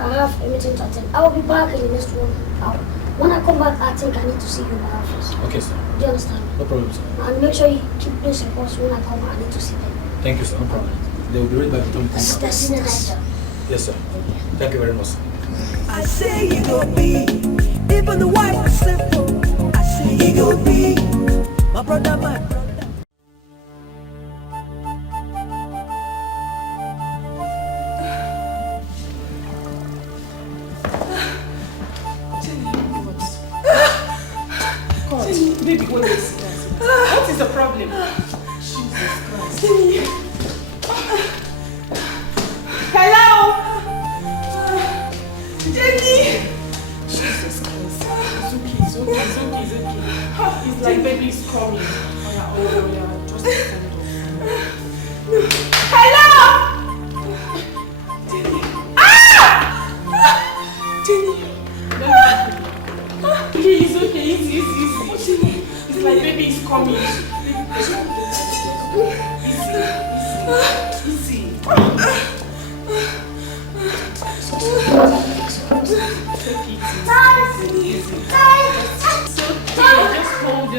I have a meeting to attend. I will be back in the next 1 hour. When I come back, I think I need to see you in my office. Okay, sir. Do you understand? No problem, sir. And make sure you keep those reports when I come back. I need to see them. Thank you, sir. No problem. They will be ready by the time you come back. That's Yes, sir. Thank you very much, sir. I say you go be, even the wife is simple. I say you go be, my brother, my brother. Baby, what is the problem? Jesus Christ. Hello? Jenny! Jesus Christ. It's okay. It's like baby's coming. Oh yeah. Just stand up. Hello! Jenny. Jenny. It's okay. Easy. It's like baby is coming. Easy. Just hold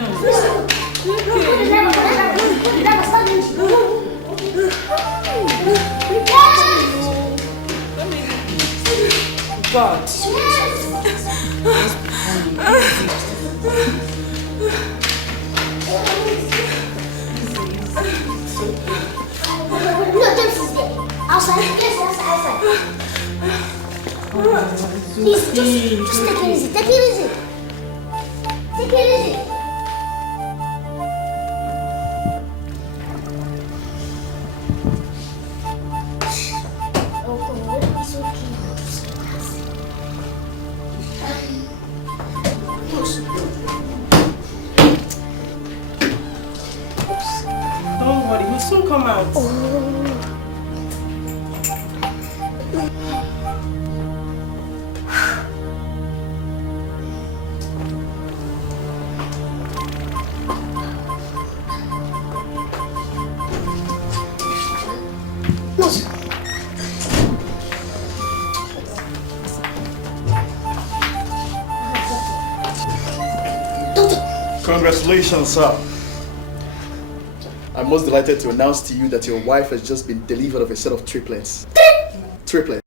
God. Outside. Please, just take it easy. Take it easy. Don't worry, we'll soon soon come out. Congratulations, sir. I'm most delighted to announce to you that your wife has just been delivered of a set of triplets. Triplets.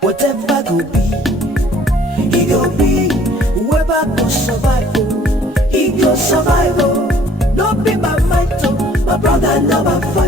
Whatever go be, he go be. Whoever go survive, he go survive. No be my might, my brother never fight.